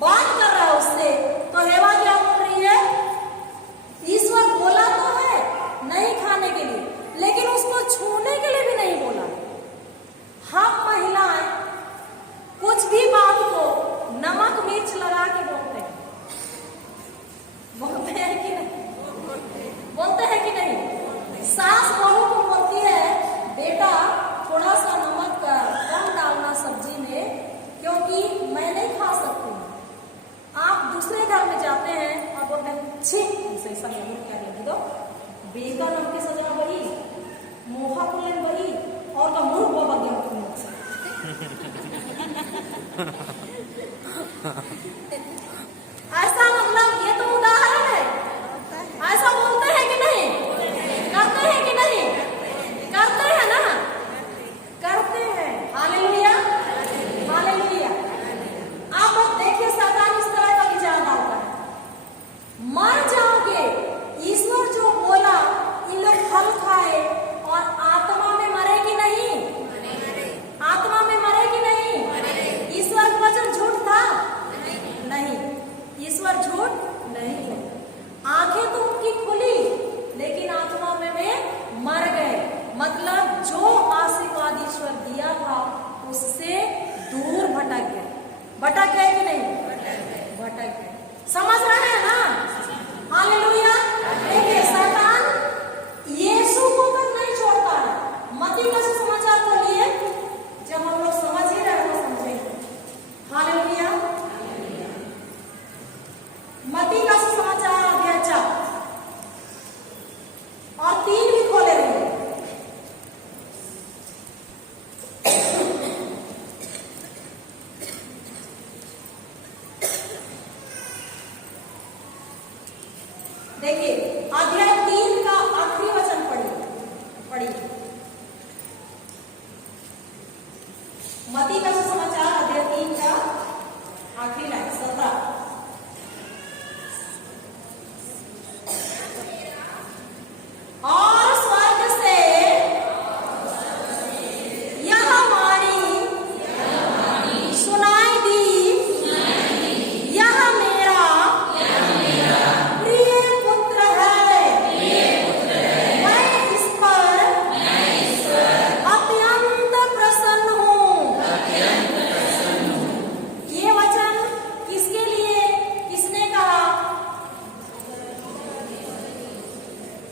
बात कर रहा है उससे, तो हेवा क्या बोल रही है? ईश्वर बोला तो है नहीं खाने के लिए, लेकिन उसको छूने के लिए भी नहीं बोला। हम महिलाएं कुछ भी बात को नमक मिर्च लगा के बोलते हैं, बोलते हैं कि नहीं? बोलते हैं कि नहीं? सास बहू को बोलती है, बेटा थोड़ा सा नमक कम डालना सब्जी में, क्योंकि मैं नहीं खा सकती हूँ। आप दूसरे घर में जाते हैं और बोलते हैं छी, ऐसा नहीं क्या लगी दो बेका नाम के सजा बही मोहा पुलेन बही और का मुंह वो बगैर ऐसा, मतलब ये तो उदाहरण है। ऐसा बोलते हैं कि नहीं? करते हैं कि नहीं? करते हैं ना? करते हैं। Hallelujah, hallelujah. आप देखिए शैतान इस तरह का विचार डालता है, मर जाओगे। ईश्वर जो बोला इन लोग फल खाए और आत्मा में मरे कि नहीं? आत्मा में मरे कि नहीं? ईश्वर का वचन झूठ था?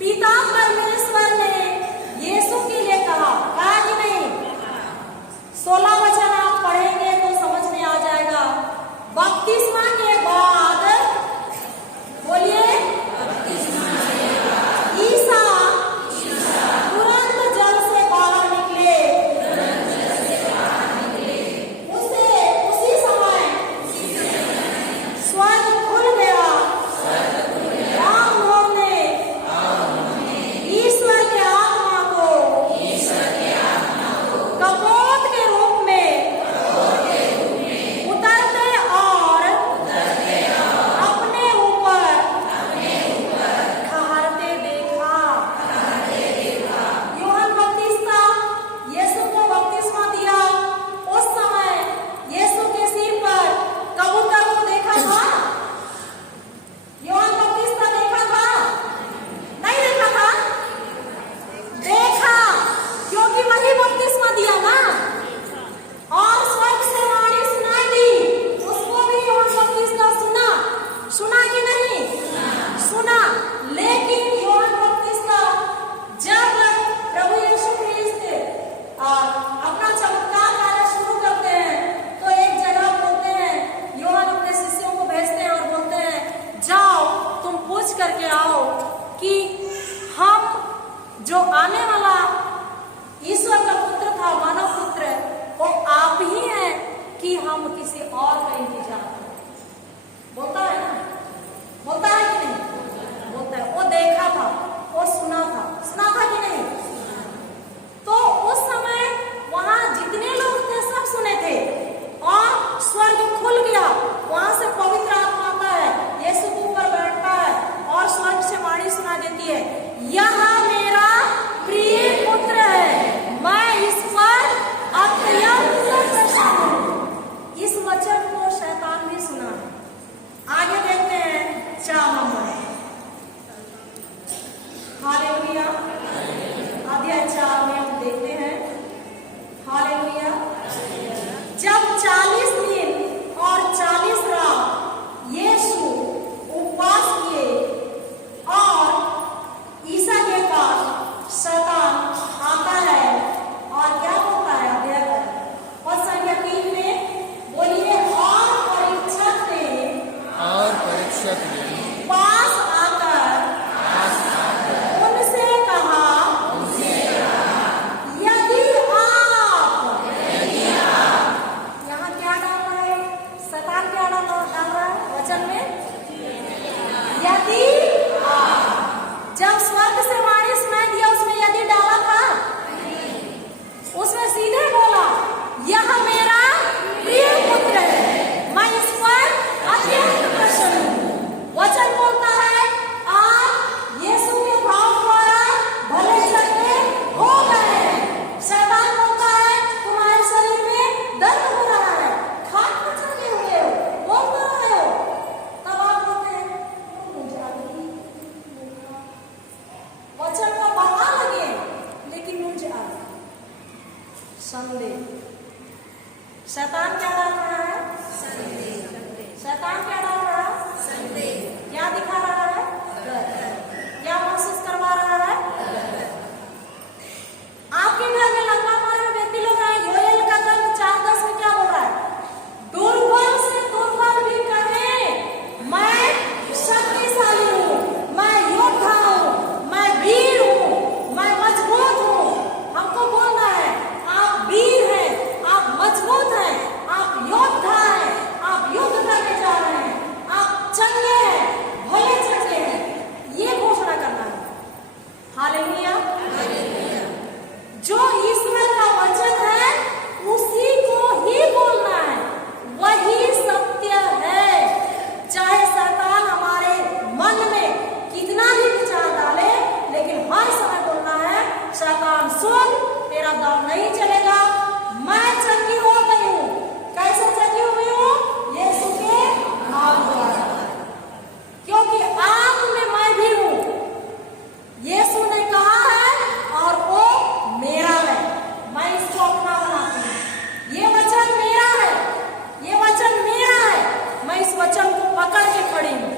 पिता परमेश्वर ने यीशु के लिए कहा कि नहीं? 16 वचन आप पढ़ेंगे तो समझ में आ जाएगा। बपतिस्मा के बाद, बोलिए, ईसा तुरंत जल से बाहर निकले। उसी समय स्वर्ग खुल गया। उन्होंने ईश्वर के आत्मा को कपोत के रूप में उतरते और अपने ऊपर ठहरते देखा। यूहन्ना बपतिस्मा यीशु को बपतिस्मा दिया। उस समय यीशु के सिर पर कबूतर को देखा था? यूहन्ना बपतिस्मा देखा था? नहीं देखा था? देखा, क्योंकि वही बपतिस्मा दिया ना। और स्वर्ग से वाणी सुनाई दी, उसको भी यूहन्ना बपतिस्मा सुना कि नहीं? सुना। लेकिन यूहन्ना बपतिस्मा जब प्रभु यीशु ख्रिस्त अपना चमत्कार कार्य शुरू करते हैं तो एक जगह बोलते हैं, यूहन्ना अपने शिष्यों को भेजते हैं और बोलते हैं, जाओ तुम पूछ करके आओ कि हम जो आने वाला ईश्वर का पुत्र था, मानव पुत्र, वो आप ही हैं कि हम किसी और का इंतजार करें? बोलता है ना? बोलता है कि नहीं? बोलता है। वो देखा था, वो सुना था कि नहीं? तो उस समय वहां जितने लोग थे सब सुने थे और स्वर्ग खुल गया। वहां से पवित्र आत्मा आता है, यीशु के ऊपर बैठता है और स्वर्ग से वाणी सुना देती है, यह मेरा प्रिय पुत्र है, मैं इस पर अत्यंत प्रसन्न हूं। इस वचन को शैतान भी सुना। आगे देखते हैं 4 नंबर। हालेलुया। अध्याय 4 में हम देखते हैं, हालेलुया, जब 40 दिन और 40 रात यीशु उपवास किए और ईसा के पास शैतान आता है और क्या होता है? अध्याय और संख्या 3 में बोलिए, और परीक्षक ने पास आकर उनसे कहा, यदि आप, यहाँ क्या डाल रहा है? शैतान क्या डाल रहा है वचन में? यदि आप। जब स्वर्ग से वाणी सुनाई दिया, उसमें यदि डाला था? उसमें सीधे बोला, यह मेरा प्रिय पुत्र है, मैं इस पर अत्यंत प्रसन्न हूं। वचन बोलता है, आप यीशु के भाव द्वारा भले चंगे हो गए हैं। शैतान बोलता है, तुम्हारे शरीर में दर्द हो रहा है, खाट पर चढ़े हुए हो, बोल रहे हो। तब आप बोलते हैं, वचन को बढ़ा लगे, लेकिन मुझे आ संदेह। शैतान क्या डाल रहा है? शैतान क्या डाल रहा है? क्या दिखा रहा है? क्या महसूस करवा रहा है? आपके घर में लंबा मारे हुए व्यक्ति लोग हैं। योएल का ग्रंथ 4:10 में क्या बोल रहा है? दुर्बल से दुर्बल भी कहे, मैं शक्तिशाली हूँ, मैं योद्धा हूँ, मैं वीर हूँ, मैं मजबूत हूँ। हमको बोलना है, आप वीर हैं, आप मजबूत हैं, आप योद्धा हैं, आप युद्ध करने जा रहे हैं, आप चंगे हैं, भले चंगे हैं। ये घोषणा करना है। हालेलुया। जो ईश्वर का वचन है उसी को ही बोलना है, वही सत्य है। चाहे शैतान हमारे मन में कितना भी विचार डाले, लेकिन हर समय बोलना है, शैतान सुन, तेरा दाव नहीं चलेगा, मैं चंगी हो गई हूँ। कैसे चंगी हुई हूँ? यीशु के नाम द्वारा, क्योंकि आप में मैं भी हूँ। यीशु ने कहा है और वो मेरा है, मैं इसको अपना बनाती हूँ। ये वचन मेरा है, ये वचन मेरा है, मैं इस वचन को पकड़ के खड़ी हूँ।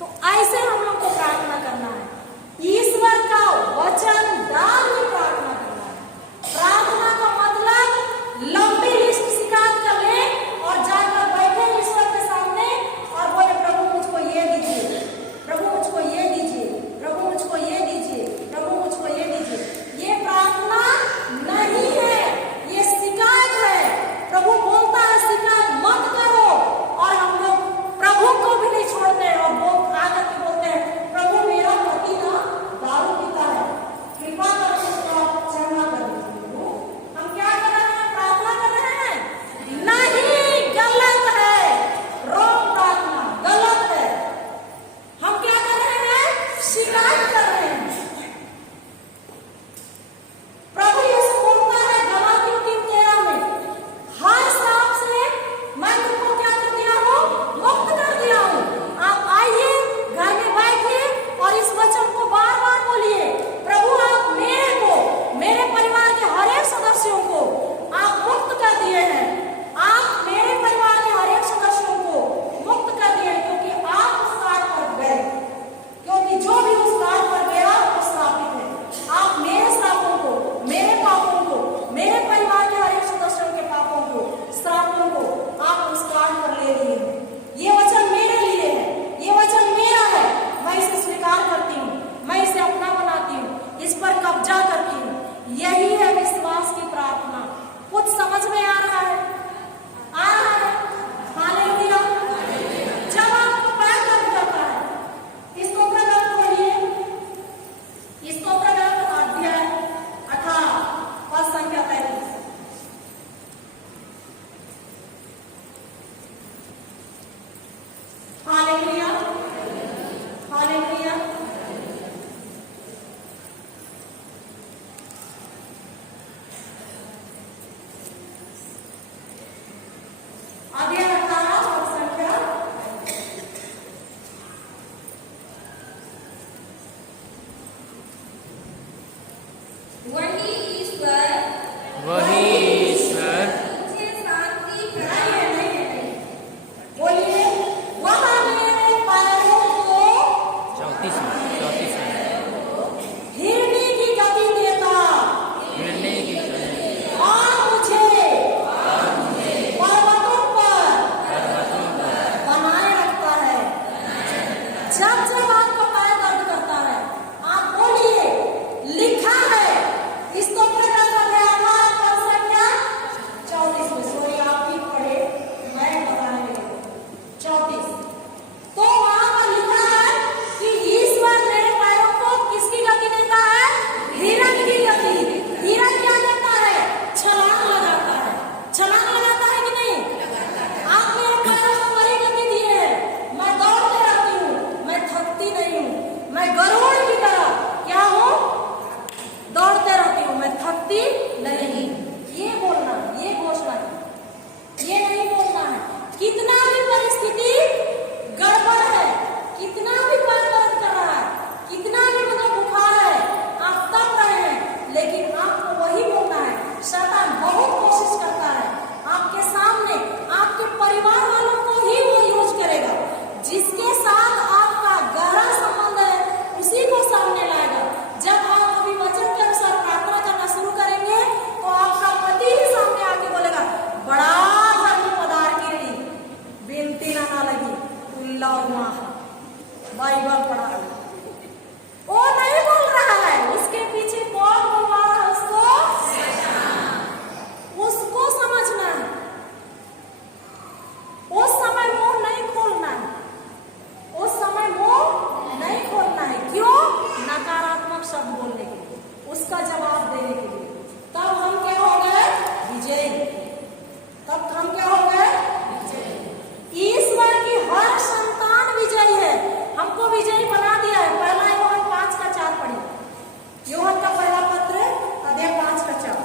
तो ऐसे हम लोग को प्रार्थना करना है। ईश्वर शब्द बोलने के लिए, उसका जवाब देने के लिए, तब हम क्या हो गए? विजयी। तब हम क्या हो गए? विजयी। ईश्वर की हर संतान विजयी है, हमको विजयी बना दिया है। पहला यूहन्ना 5:4 पढ़िए। यूहन्ना का पहला पत्र अध्याय 5:4।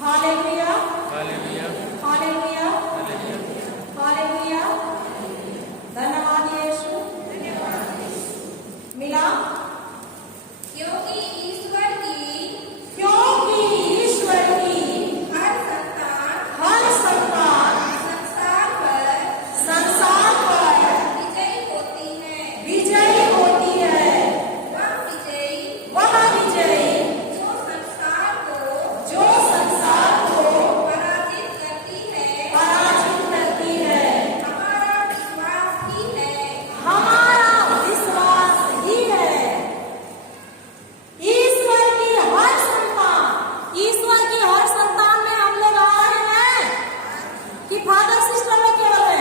Hallelujah, hallelujah, hallelujah, hallelujah. Hallelujah. धन्यवाद यीशु। मिला? क्योंकि ईश्वर की क्योंकि ईश्वर की हर संतान संसार पर संसार पर विजयी होती है। विजयी होती है। वह विजयी जो संसार को पराजित करती है। हमारा विश्वास ही है। ईश्वर की हर संतान में हम लोग आ रहे हैं कि फादर सिस्टर में केवल है?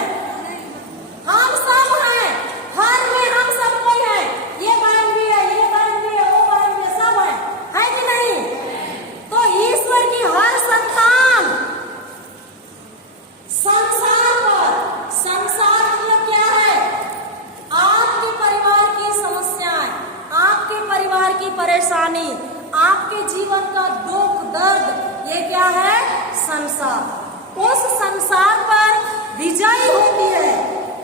हम सब हैं, हर में हम सब कोई है। ये बहन भी है, ये बहन भी है, वो बहन भी है, सब है कि नहीं? तो ईश्वर की हर संतान संसार मतलब क्या है? आपके परिवार की समस्याएं, आपके परिवार की परेशानी, आपके जीवन का दुख दर्द, ये क्या है? संसार। उस संसार पर विजय होती है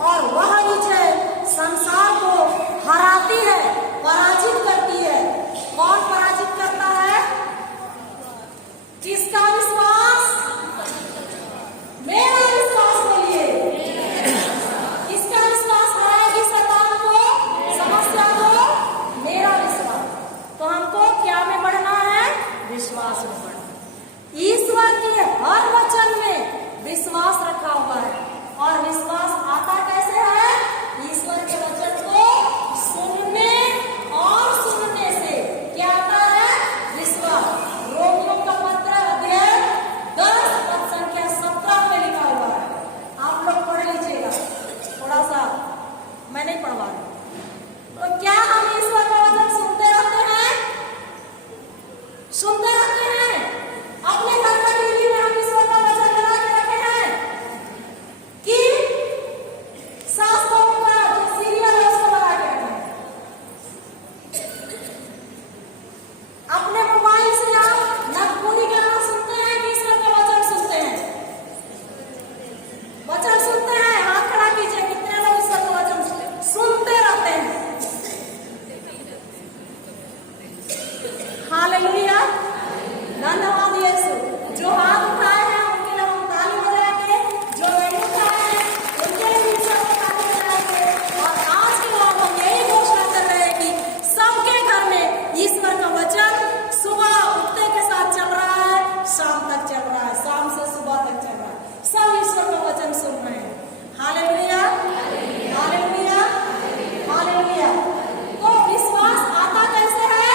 और वह विजय संसार को हराती है, पराजित करती है। कौन पराजित करता है? किसका विश्वास? मेरा विश्वास बोलिए। किसका विश्वास हराएगी शैतान को, समस्या को? मेरा विश्वास। तो हमको क्या में बढ़ना है? विश्वास में बढ़ना। ईश्वर के हर वचन में विश्वास रखा हुआ है। और विश्वास आता कैसे है? ईश्वर के वचन को सुनने और सुनने से क्या आता है? विश्वास। रोमियो का पत्र अध्याय 10 पद संख्या 17 में लिखा हुआ है। आप लोग पढ़ लीजिएगा, थोड़ा सा मैं नहीं पढ़वा रही। तो क्या हम ईश्वर का वचन सुनते रहते हैं? सुनते रहते हैं। अपने घर का टीवी में हम ईश्वर का वचन लगा के रखे हैं कि सास बहू का जो सीरियल है उसको लगा के रखे हैं। अपने मोबाइल से आप नगपुरी गाना सुनते हैं कि ईश्वर का वचन सुनते हैं? वचन सुनते हैं। हाथ खड़ा कीजिए, कितने लोग ईश्वर का वचन सुनते रहते हैं? हालेलुया, धन्यवाद यीशु। जो हाथ उठाए हैं उनके लिए हम ताली बजाएंगे, जो नहीं उठाए हैं उनके लिए भी ईश्वर को ताली बजाएंगे। और आज के बाद हम यही घोषणा कर रहे हैं कि सबके घर में ईश्वर का वचन सुबह उठते के साथ चल रहा है, शाम तक चल रहा है, शाम से सुबह तक चल रहा है। सब ईश्वर का वचन सुन रहे हैं। Hallelujah, hallelujah, hallelujah. तो विश्वास आता कैसे है?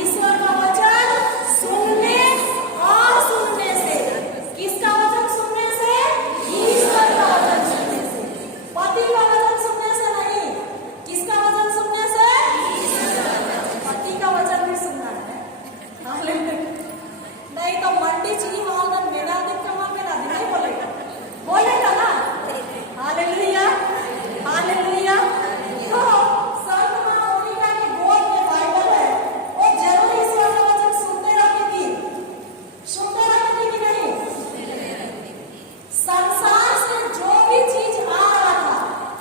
ईश्वर का वचन सुनने और सुनने से। किसका वचन सुनने से? ईश्वर का वचन सुनने से। पति का वचन सुनने से नहीं। किसका वचन सुनने से? पति का वचन भी सुनना है। हालेलुया। नहीं तो मंडी चीनी मालदन मेरा दिन कमा मेरा दिन नहीं बोलेगा ना। Hallelujah, hallelujah. तो संत माँ मोनिका की गोद में बाइबल है, वो जरूर ईश्वर का वचन सुनते रहती थी कि नहीं? संसार से जो भी चीज आ रहा था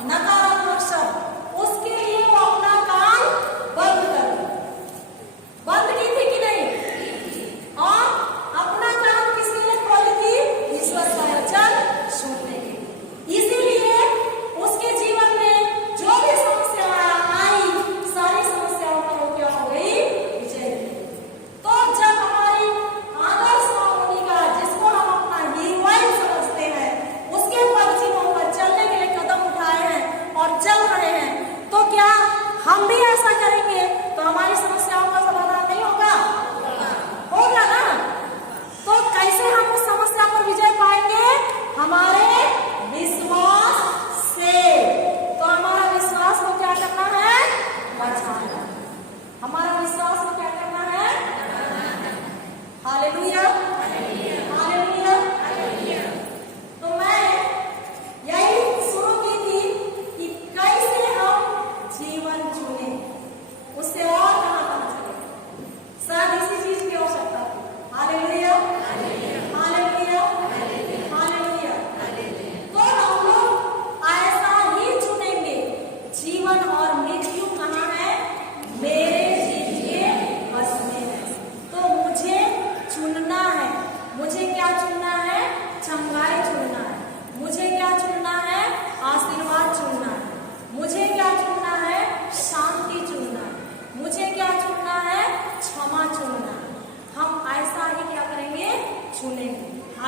नकारात्मक शब्द, उसके लिए वो अपना कान बंद की थी कि नहीं? और अपना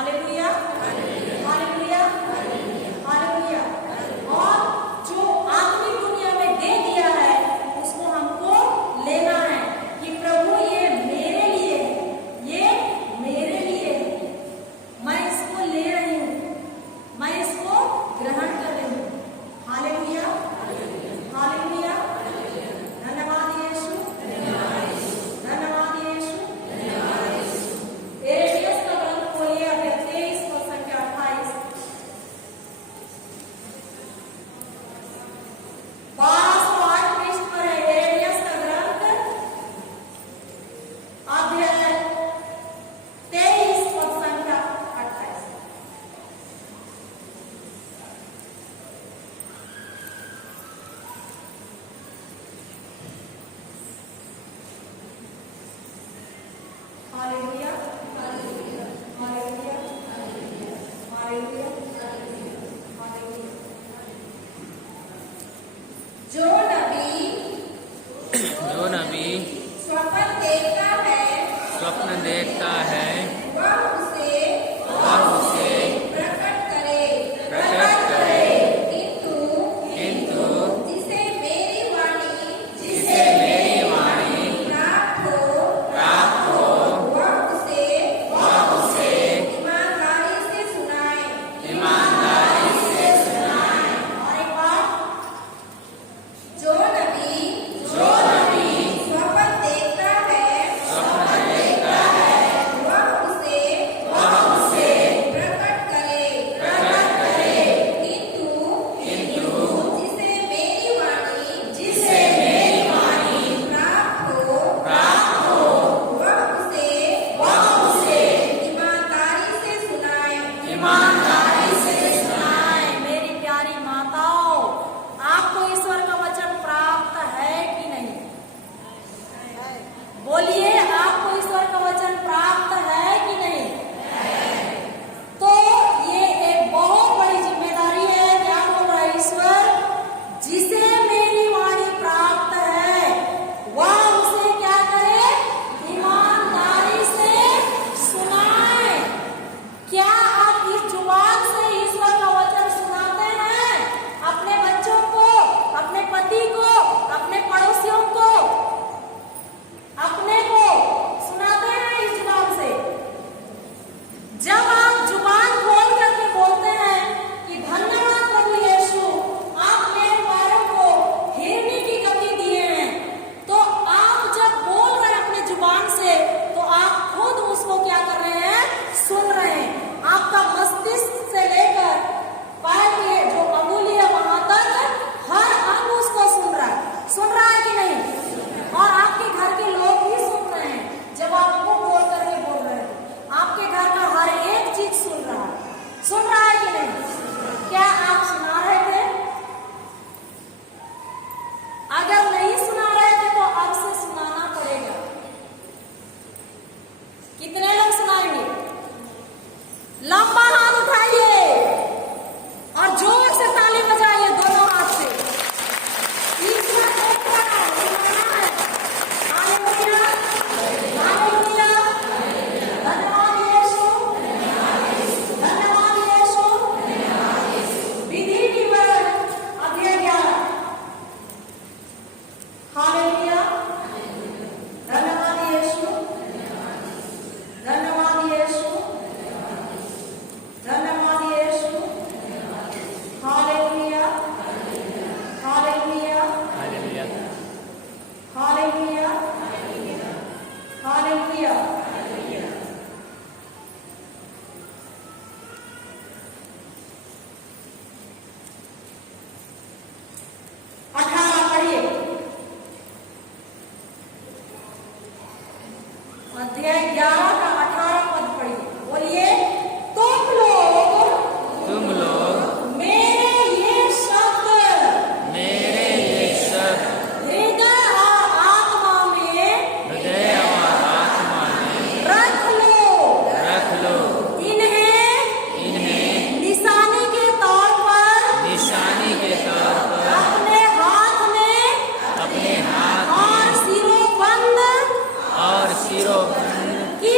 हालेलुया, हालेलुया, हालेलुया। और जो आत्मिक दुनिया में दे दिया है उसको हमको लेना है कि प्रभु ये मेरे लिए है, ये मेरे लिए है, मैं इसको ले रही हूँ, मैं इसको ग्रहण कर रही हूँ। Hallelujah, hallelujah. धन्यवाद यीशु, धन्यवाद यीशु। एरेमिया का ग्रंथ खोलिए अध्याय 23 और संख्या 28। 1208 पृष्ठ पर है एरेमिया का ग्रंथ अध्याय 23 और संख्या 28। Hallelujah, hallelujah, hallelujah, hallelujah, hallelujah. जो नबी जो नबी स्वप्न देखता है स्वप्न देखता है वह उसे वह उसे प्रकट करे, किंतु किंतु जिसे मेरी वाणी जिसे मेरी वाणी प्राप्त हो वह उसे ईमानदारी से सुनाए। ईमानदारी से और एक बार जो नबी स्वप्न देखता है स्वप्न देखता है वह उसे प्रकट करे, किंतु जिसे मेरी वाणी प्राप्त हो वह उसे ईमानदारी से सुनाए। ईमानदारी से सुनाए। मेरी प्यारी माताओं, आपको ईश्वर का वचन प्राप्त है कि नहीं? बोलिए, आपको ईश्वर का वचन प्राप्त है कि नहीं? तो ये एक बहुत बड़ी जिम्मेदारी है। क्या बोल रहा है ईश्वर? जिसे मेरी वाणी प्राप्त है वह उसे क्या करे? ईमानदारी से सुनाए। क्या आप इस जुबान से ईश्वर का वचन सुनाते हैं? अपने बच्चों को, अपने पति को, अपने पड़ोसियों को, अपने को सुनाते हैं इस जुबान से? जब आप जुबान खोल करके बोलते हैं कि धन्यवाद प्रभु यीशु, आप मेरे पैरों को हिरनी की गति दिए हैं, तो आप जब बोल रहे हैं अपने जुबान से तो आप खुद उसको क्या कर रहे हैं? सुन रहे हैं। आपका मस्तिष्क से लेकर पैर के जो अंगुली है वहां तक हर अंग उसको सुन रहा है कि नहीं? और आपके घर के लोग भी सुन रहे हैं। जब आप मुंह खोल करके बोल रहे हैं आपके घर का हर एक चीज सुन रहा है कि नहीं? क्या आप सुना रहे थे? अगर नहीं सुना रहे थे तो अब से सुनाना पड़ेगा। कितने लोग सुनाएंगे? लंबा हाथ उठाइए और जोर से ताली बजाइए दोनों हाथ से। ईश्वर को सुनाना है। Hallelujah, hallelujah. धन्यवाद यीशु, धन्यवाद यीशु। विधि विवरण अध्याय 11। हालेलुया, धन्यवाद यीशु, धन्यवाद यीशु, धन्यवाद Yeshu. Hallelujah, hallelujah, hallelujah hallelujah, hallelujah. अठारह पढ़िए, अध्याय 11 का 18 पद पढ़िए। बोलिए, तुम लोग मेरे ये शब्द हृदय और आत्मा में रख लो। इन्हें निशानी के तौर पर अपने हाथ में अपने हाथ और सिरोबंद और सिरों की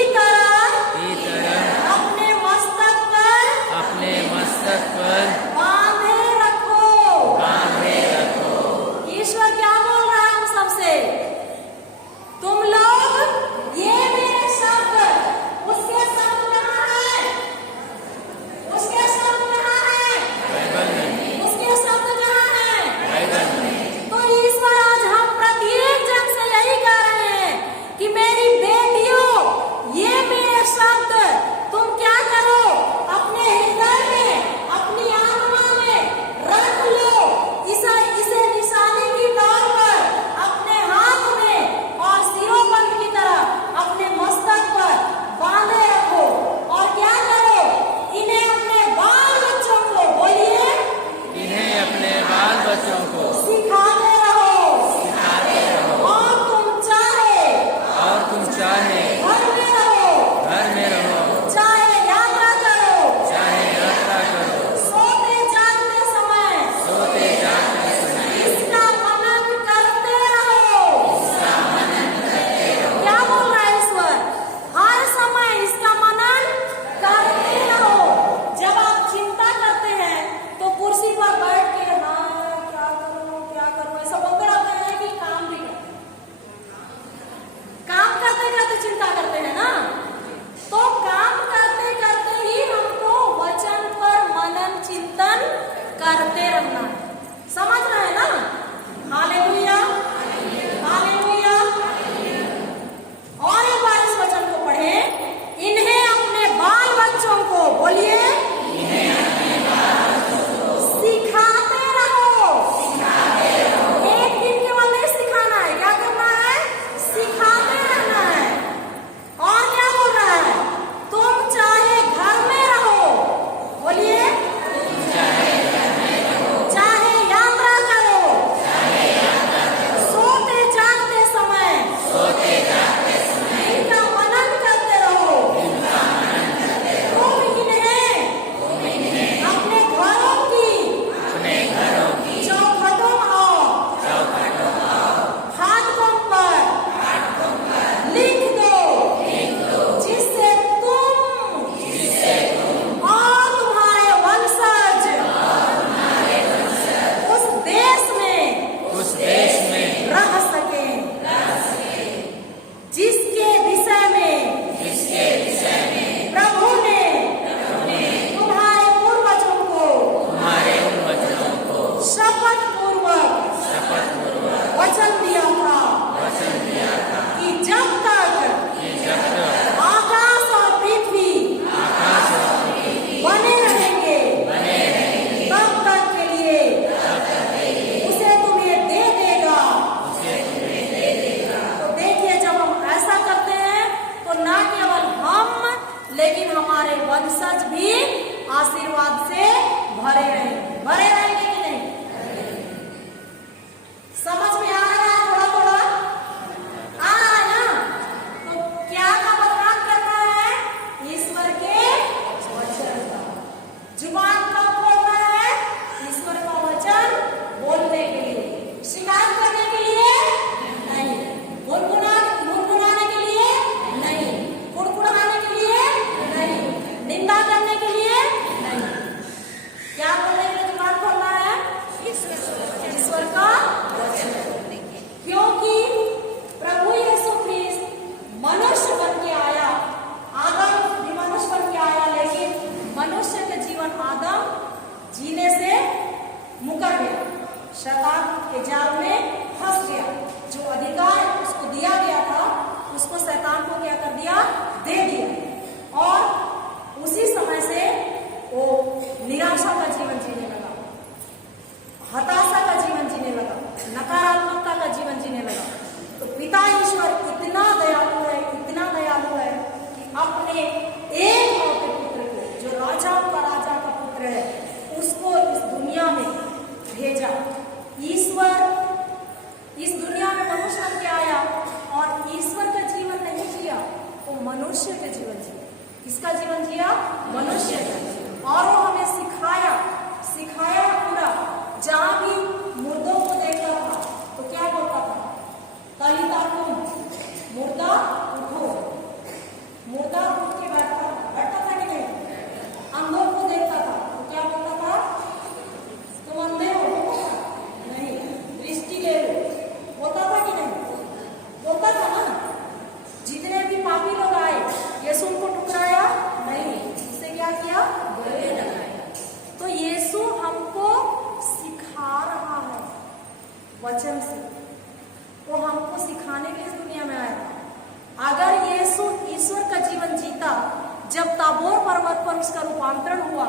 हम, लेकिन हमारे वंशज भी आशीर्वाद से भरे रहेंगे। भरे रहेंगे कि नहीं? समझ में आ रहा है? थोड़ा थोड़ा आ रहा है ना? तो क्या का बदलाव करना है? ईश्वर के वचन का। जुबान कब खोलना है? ईश्वर का वचन बोलने के लिए, शिकायत करने के लिए नहीं, गुनगुनाने के लिए नहीं, कुड़कुड़ाने के लिए नहीं, निंदा करने के लिए नहीं। क्या बोलने के लिए जुबान खोलना है? ईश्वर का वचन। क्योंकि प्रभु यीशु ख्रिस्त मनुष्य बन के आया, आदम भी मनुष्य बन के आया, लेकिन मनुष्य के जीवन आदम जीने से मुकर गया, शैतान के जाल में फंस गया। जो अधिकार उसको दिया गया था उसको शैतान को क्या कर दिया? दे दिया। और उसी समय से वो निराशा का जीवन जीने लगा, हताशा का जीवन जीने लगा, नकारात्मकता का जीवन जीने लगा। तो पिता ईश्वर इतना दयालु है, इतना दयालु है कि अपने एक लौते पुत्र को, जो राजाओं का राजा का पुत्र है, उसको इस दुनिया में भेजा। ईश्वर इस दुनिया में मनुष्य बन के आया और ईश्वर का जीवन नहीं जिया, वो मनुष्य का जीवन जिया। किसका जीवन जिया? मनुष्य का। और वो हमें सिखाया पूरा। जहां भी मुर्दों को देखता था तो क्या बोलता था? तलिता कुम, मुर्दा उठो। मुर्दा उठ के बैठता था कि नहीं? अंधों को देखता था तो क्या बोलता था? तुम अंधे हो? नहीं, दृष्टि ले लो। बोलता था कि नहीं? बोलता था ना? जितने भी पापी लोग आए, यीशु उनको ठुकराया नहीं, इससे क्या किया? गले लगाया। तो यीशु हमको सिखा रहा है वचन से। वो हमको सिखाने के लिए इस दुनिया में आया था। अगर यीशु ईश्वर का जीवन जीता, जब ताबोर पर्वत पर उसका रूपांतरण हुआ,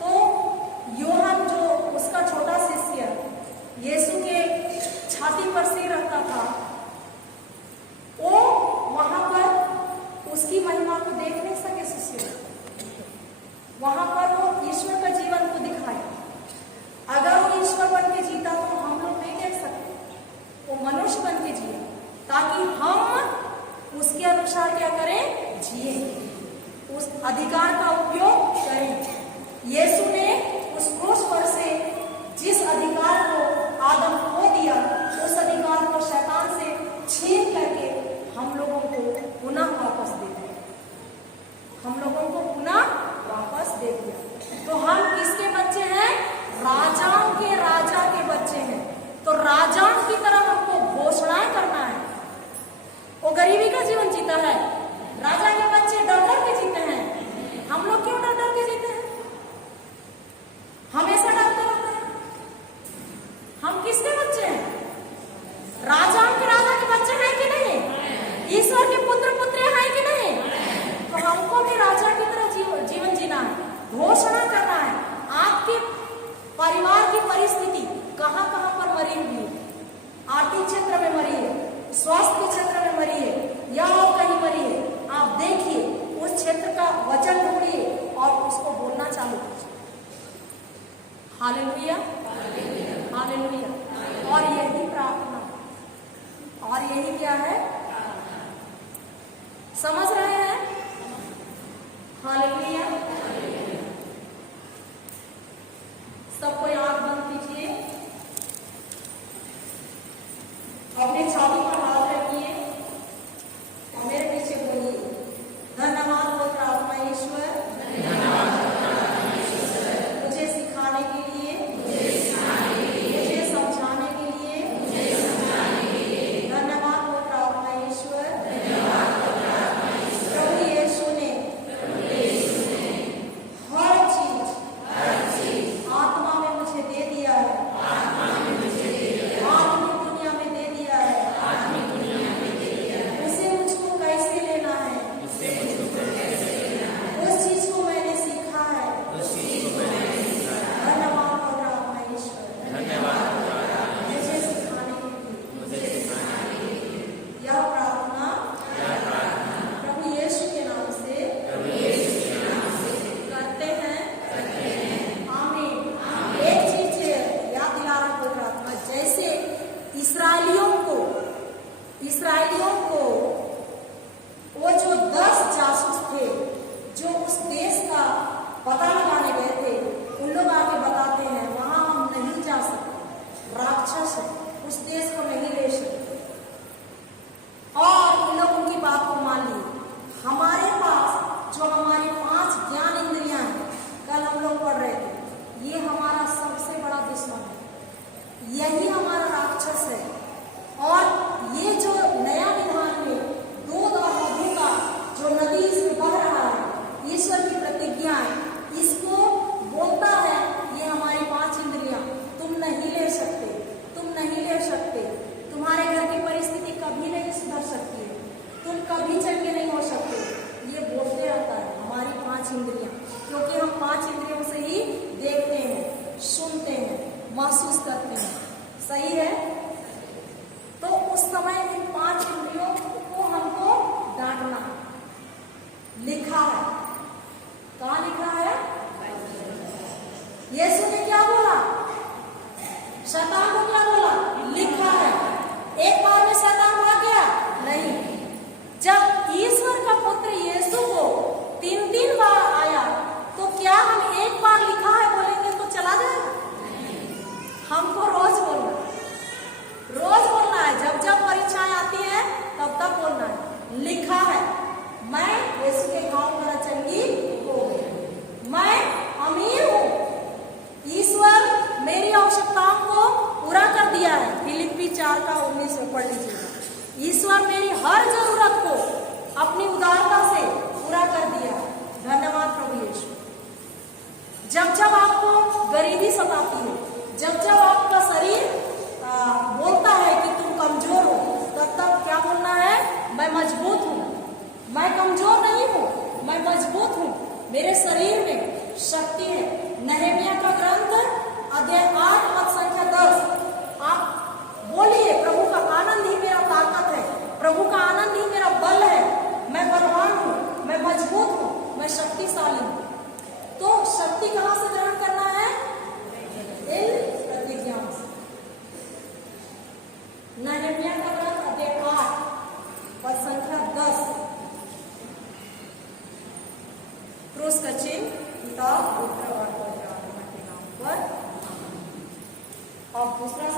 तो योहन जो उसका छोटा शिष्य यीशु के छाती पर सिर रखता था, वो वहां पर उसकी महिमा को देख नहीं सके शिष्य। वहां पर वो ईश्वर का जीवन को दिखाया। अगर वो ईश्वर बन के जीता तो हम लोग नहीं देख सकते। वो मनुष्य बन के जिए ताकि हम उसके अनुसार क्या करें? जिए, उस अधिकार का उपयोग करें। यीशु ने उस क्रूस पर से जिस अधिकार को आदम को दिया, उस अधिकार को शैतान से छीन करके हम लोगों को पुनः वापस दे दिया। हम लोगों को पुनः वापस दे दिया। तो हम किसके बच्चे हैं? राजाओं के राजा के बच्चे हैं। तो राजाओं की तरह हमको घोषणाएं करना है। वो गरीबी का जीवन जीता है, राजा के बच्चे डर डर के जीते हैं। हम लोग क्यों डर डर के जीते हैं? हमेशा डरते रहते हैं। हम किसके बच्चे हैं? राजाओं के राजा के बच्चे हैं कि नहीं? ईश्वर के पुत्र पुत्री हैं कि नहीं? तो हमको भी राजा की तरह जीवन जीना है, घोषणा करना है। आपके परिवार की परिस्थिति कहां कहां पर मरी हुई है? आर्थिक क्षेत्र में मरी है, स्वास्थ्य के क्षेत्र में मरी है, या और कहीं मरी है। आप देखिए, उस क्षेत्र का वचन ढूंढिए और उसको बोलना चालू कीजिए। Hallelujah, hallelujah. और यही प्रार्थना, और यही क्या है? समझ रहे हैं? हालेलुया। सबको आंख बंद कीजिए, अपने छाती पर हाथ रखिए और मेरे पीछे बोलिए, धन्यवाद पवित्र आत्मा ईश्वर मुझे सिखाने के लिए, मुझे समझाने के लिए। धन्यवाद पवित्र आत्मा यीशु के गांव पर चंगी हो गई। मैं अमीर हूँ, ईश्वर मेरी आवश्यकताओं को पूरा कर दिया है। फिलिप्पी 4:19 में पढ़ लीजिएगा। ईश्वर मेरी हर जरूरत को अपनी उदारता से पूरा कर दिया। धन्यवाद प्रभु यीशु। जब जब आपको गरीबी सताती है, जब जब आपका शरीर बोलता है कि तुम कमजोर हो, तब क्या बोलना है? मैं मजबूत हूँ, मैं कमजोर नहीं हूँ, मैं मजबूत हूँ, मेरे शरीर में शक्ति है। नहमीया का ग्रंथ अध्याय 8 पद संख्या 10। आप बोलिए, प्रभु का आनंद ही मेरा ताकत है, प्रभु का आनंद ही मेरा बल है। मैं बलवान हूँ, मैं मजबूत हूँ, मैं शक्तिशाली हूँ। तो शक्ति कहाँ से ग्रहण करना है? इन प्रतिज्ञाओं से। नहमीया का ग्रंथ अध्याय 8 पद संख्या 10। क्रूस का चिन्ह पिता, पुत्र और पवित्र आत्मा के नाम पर। और दूसरा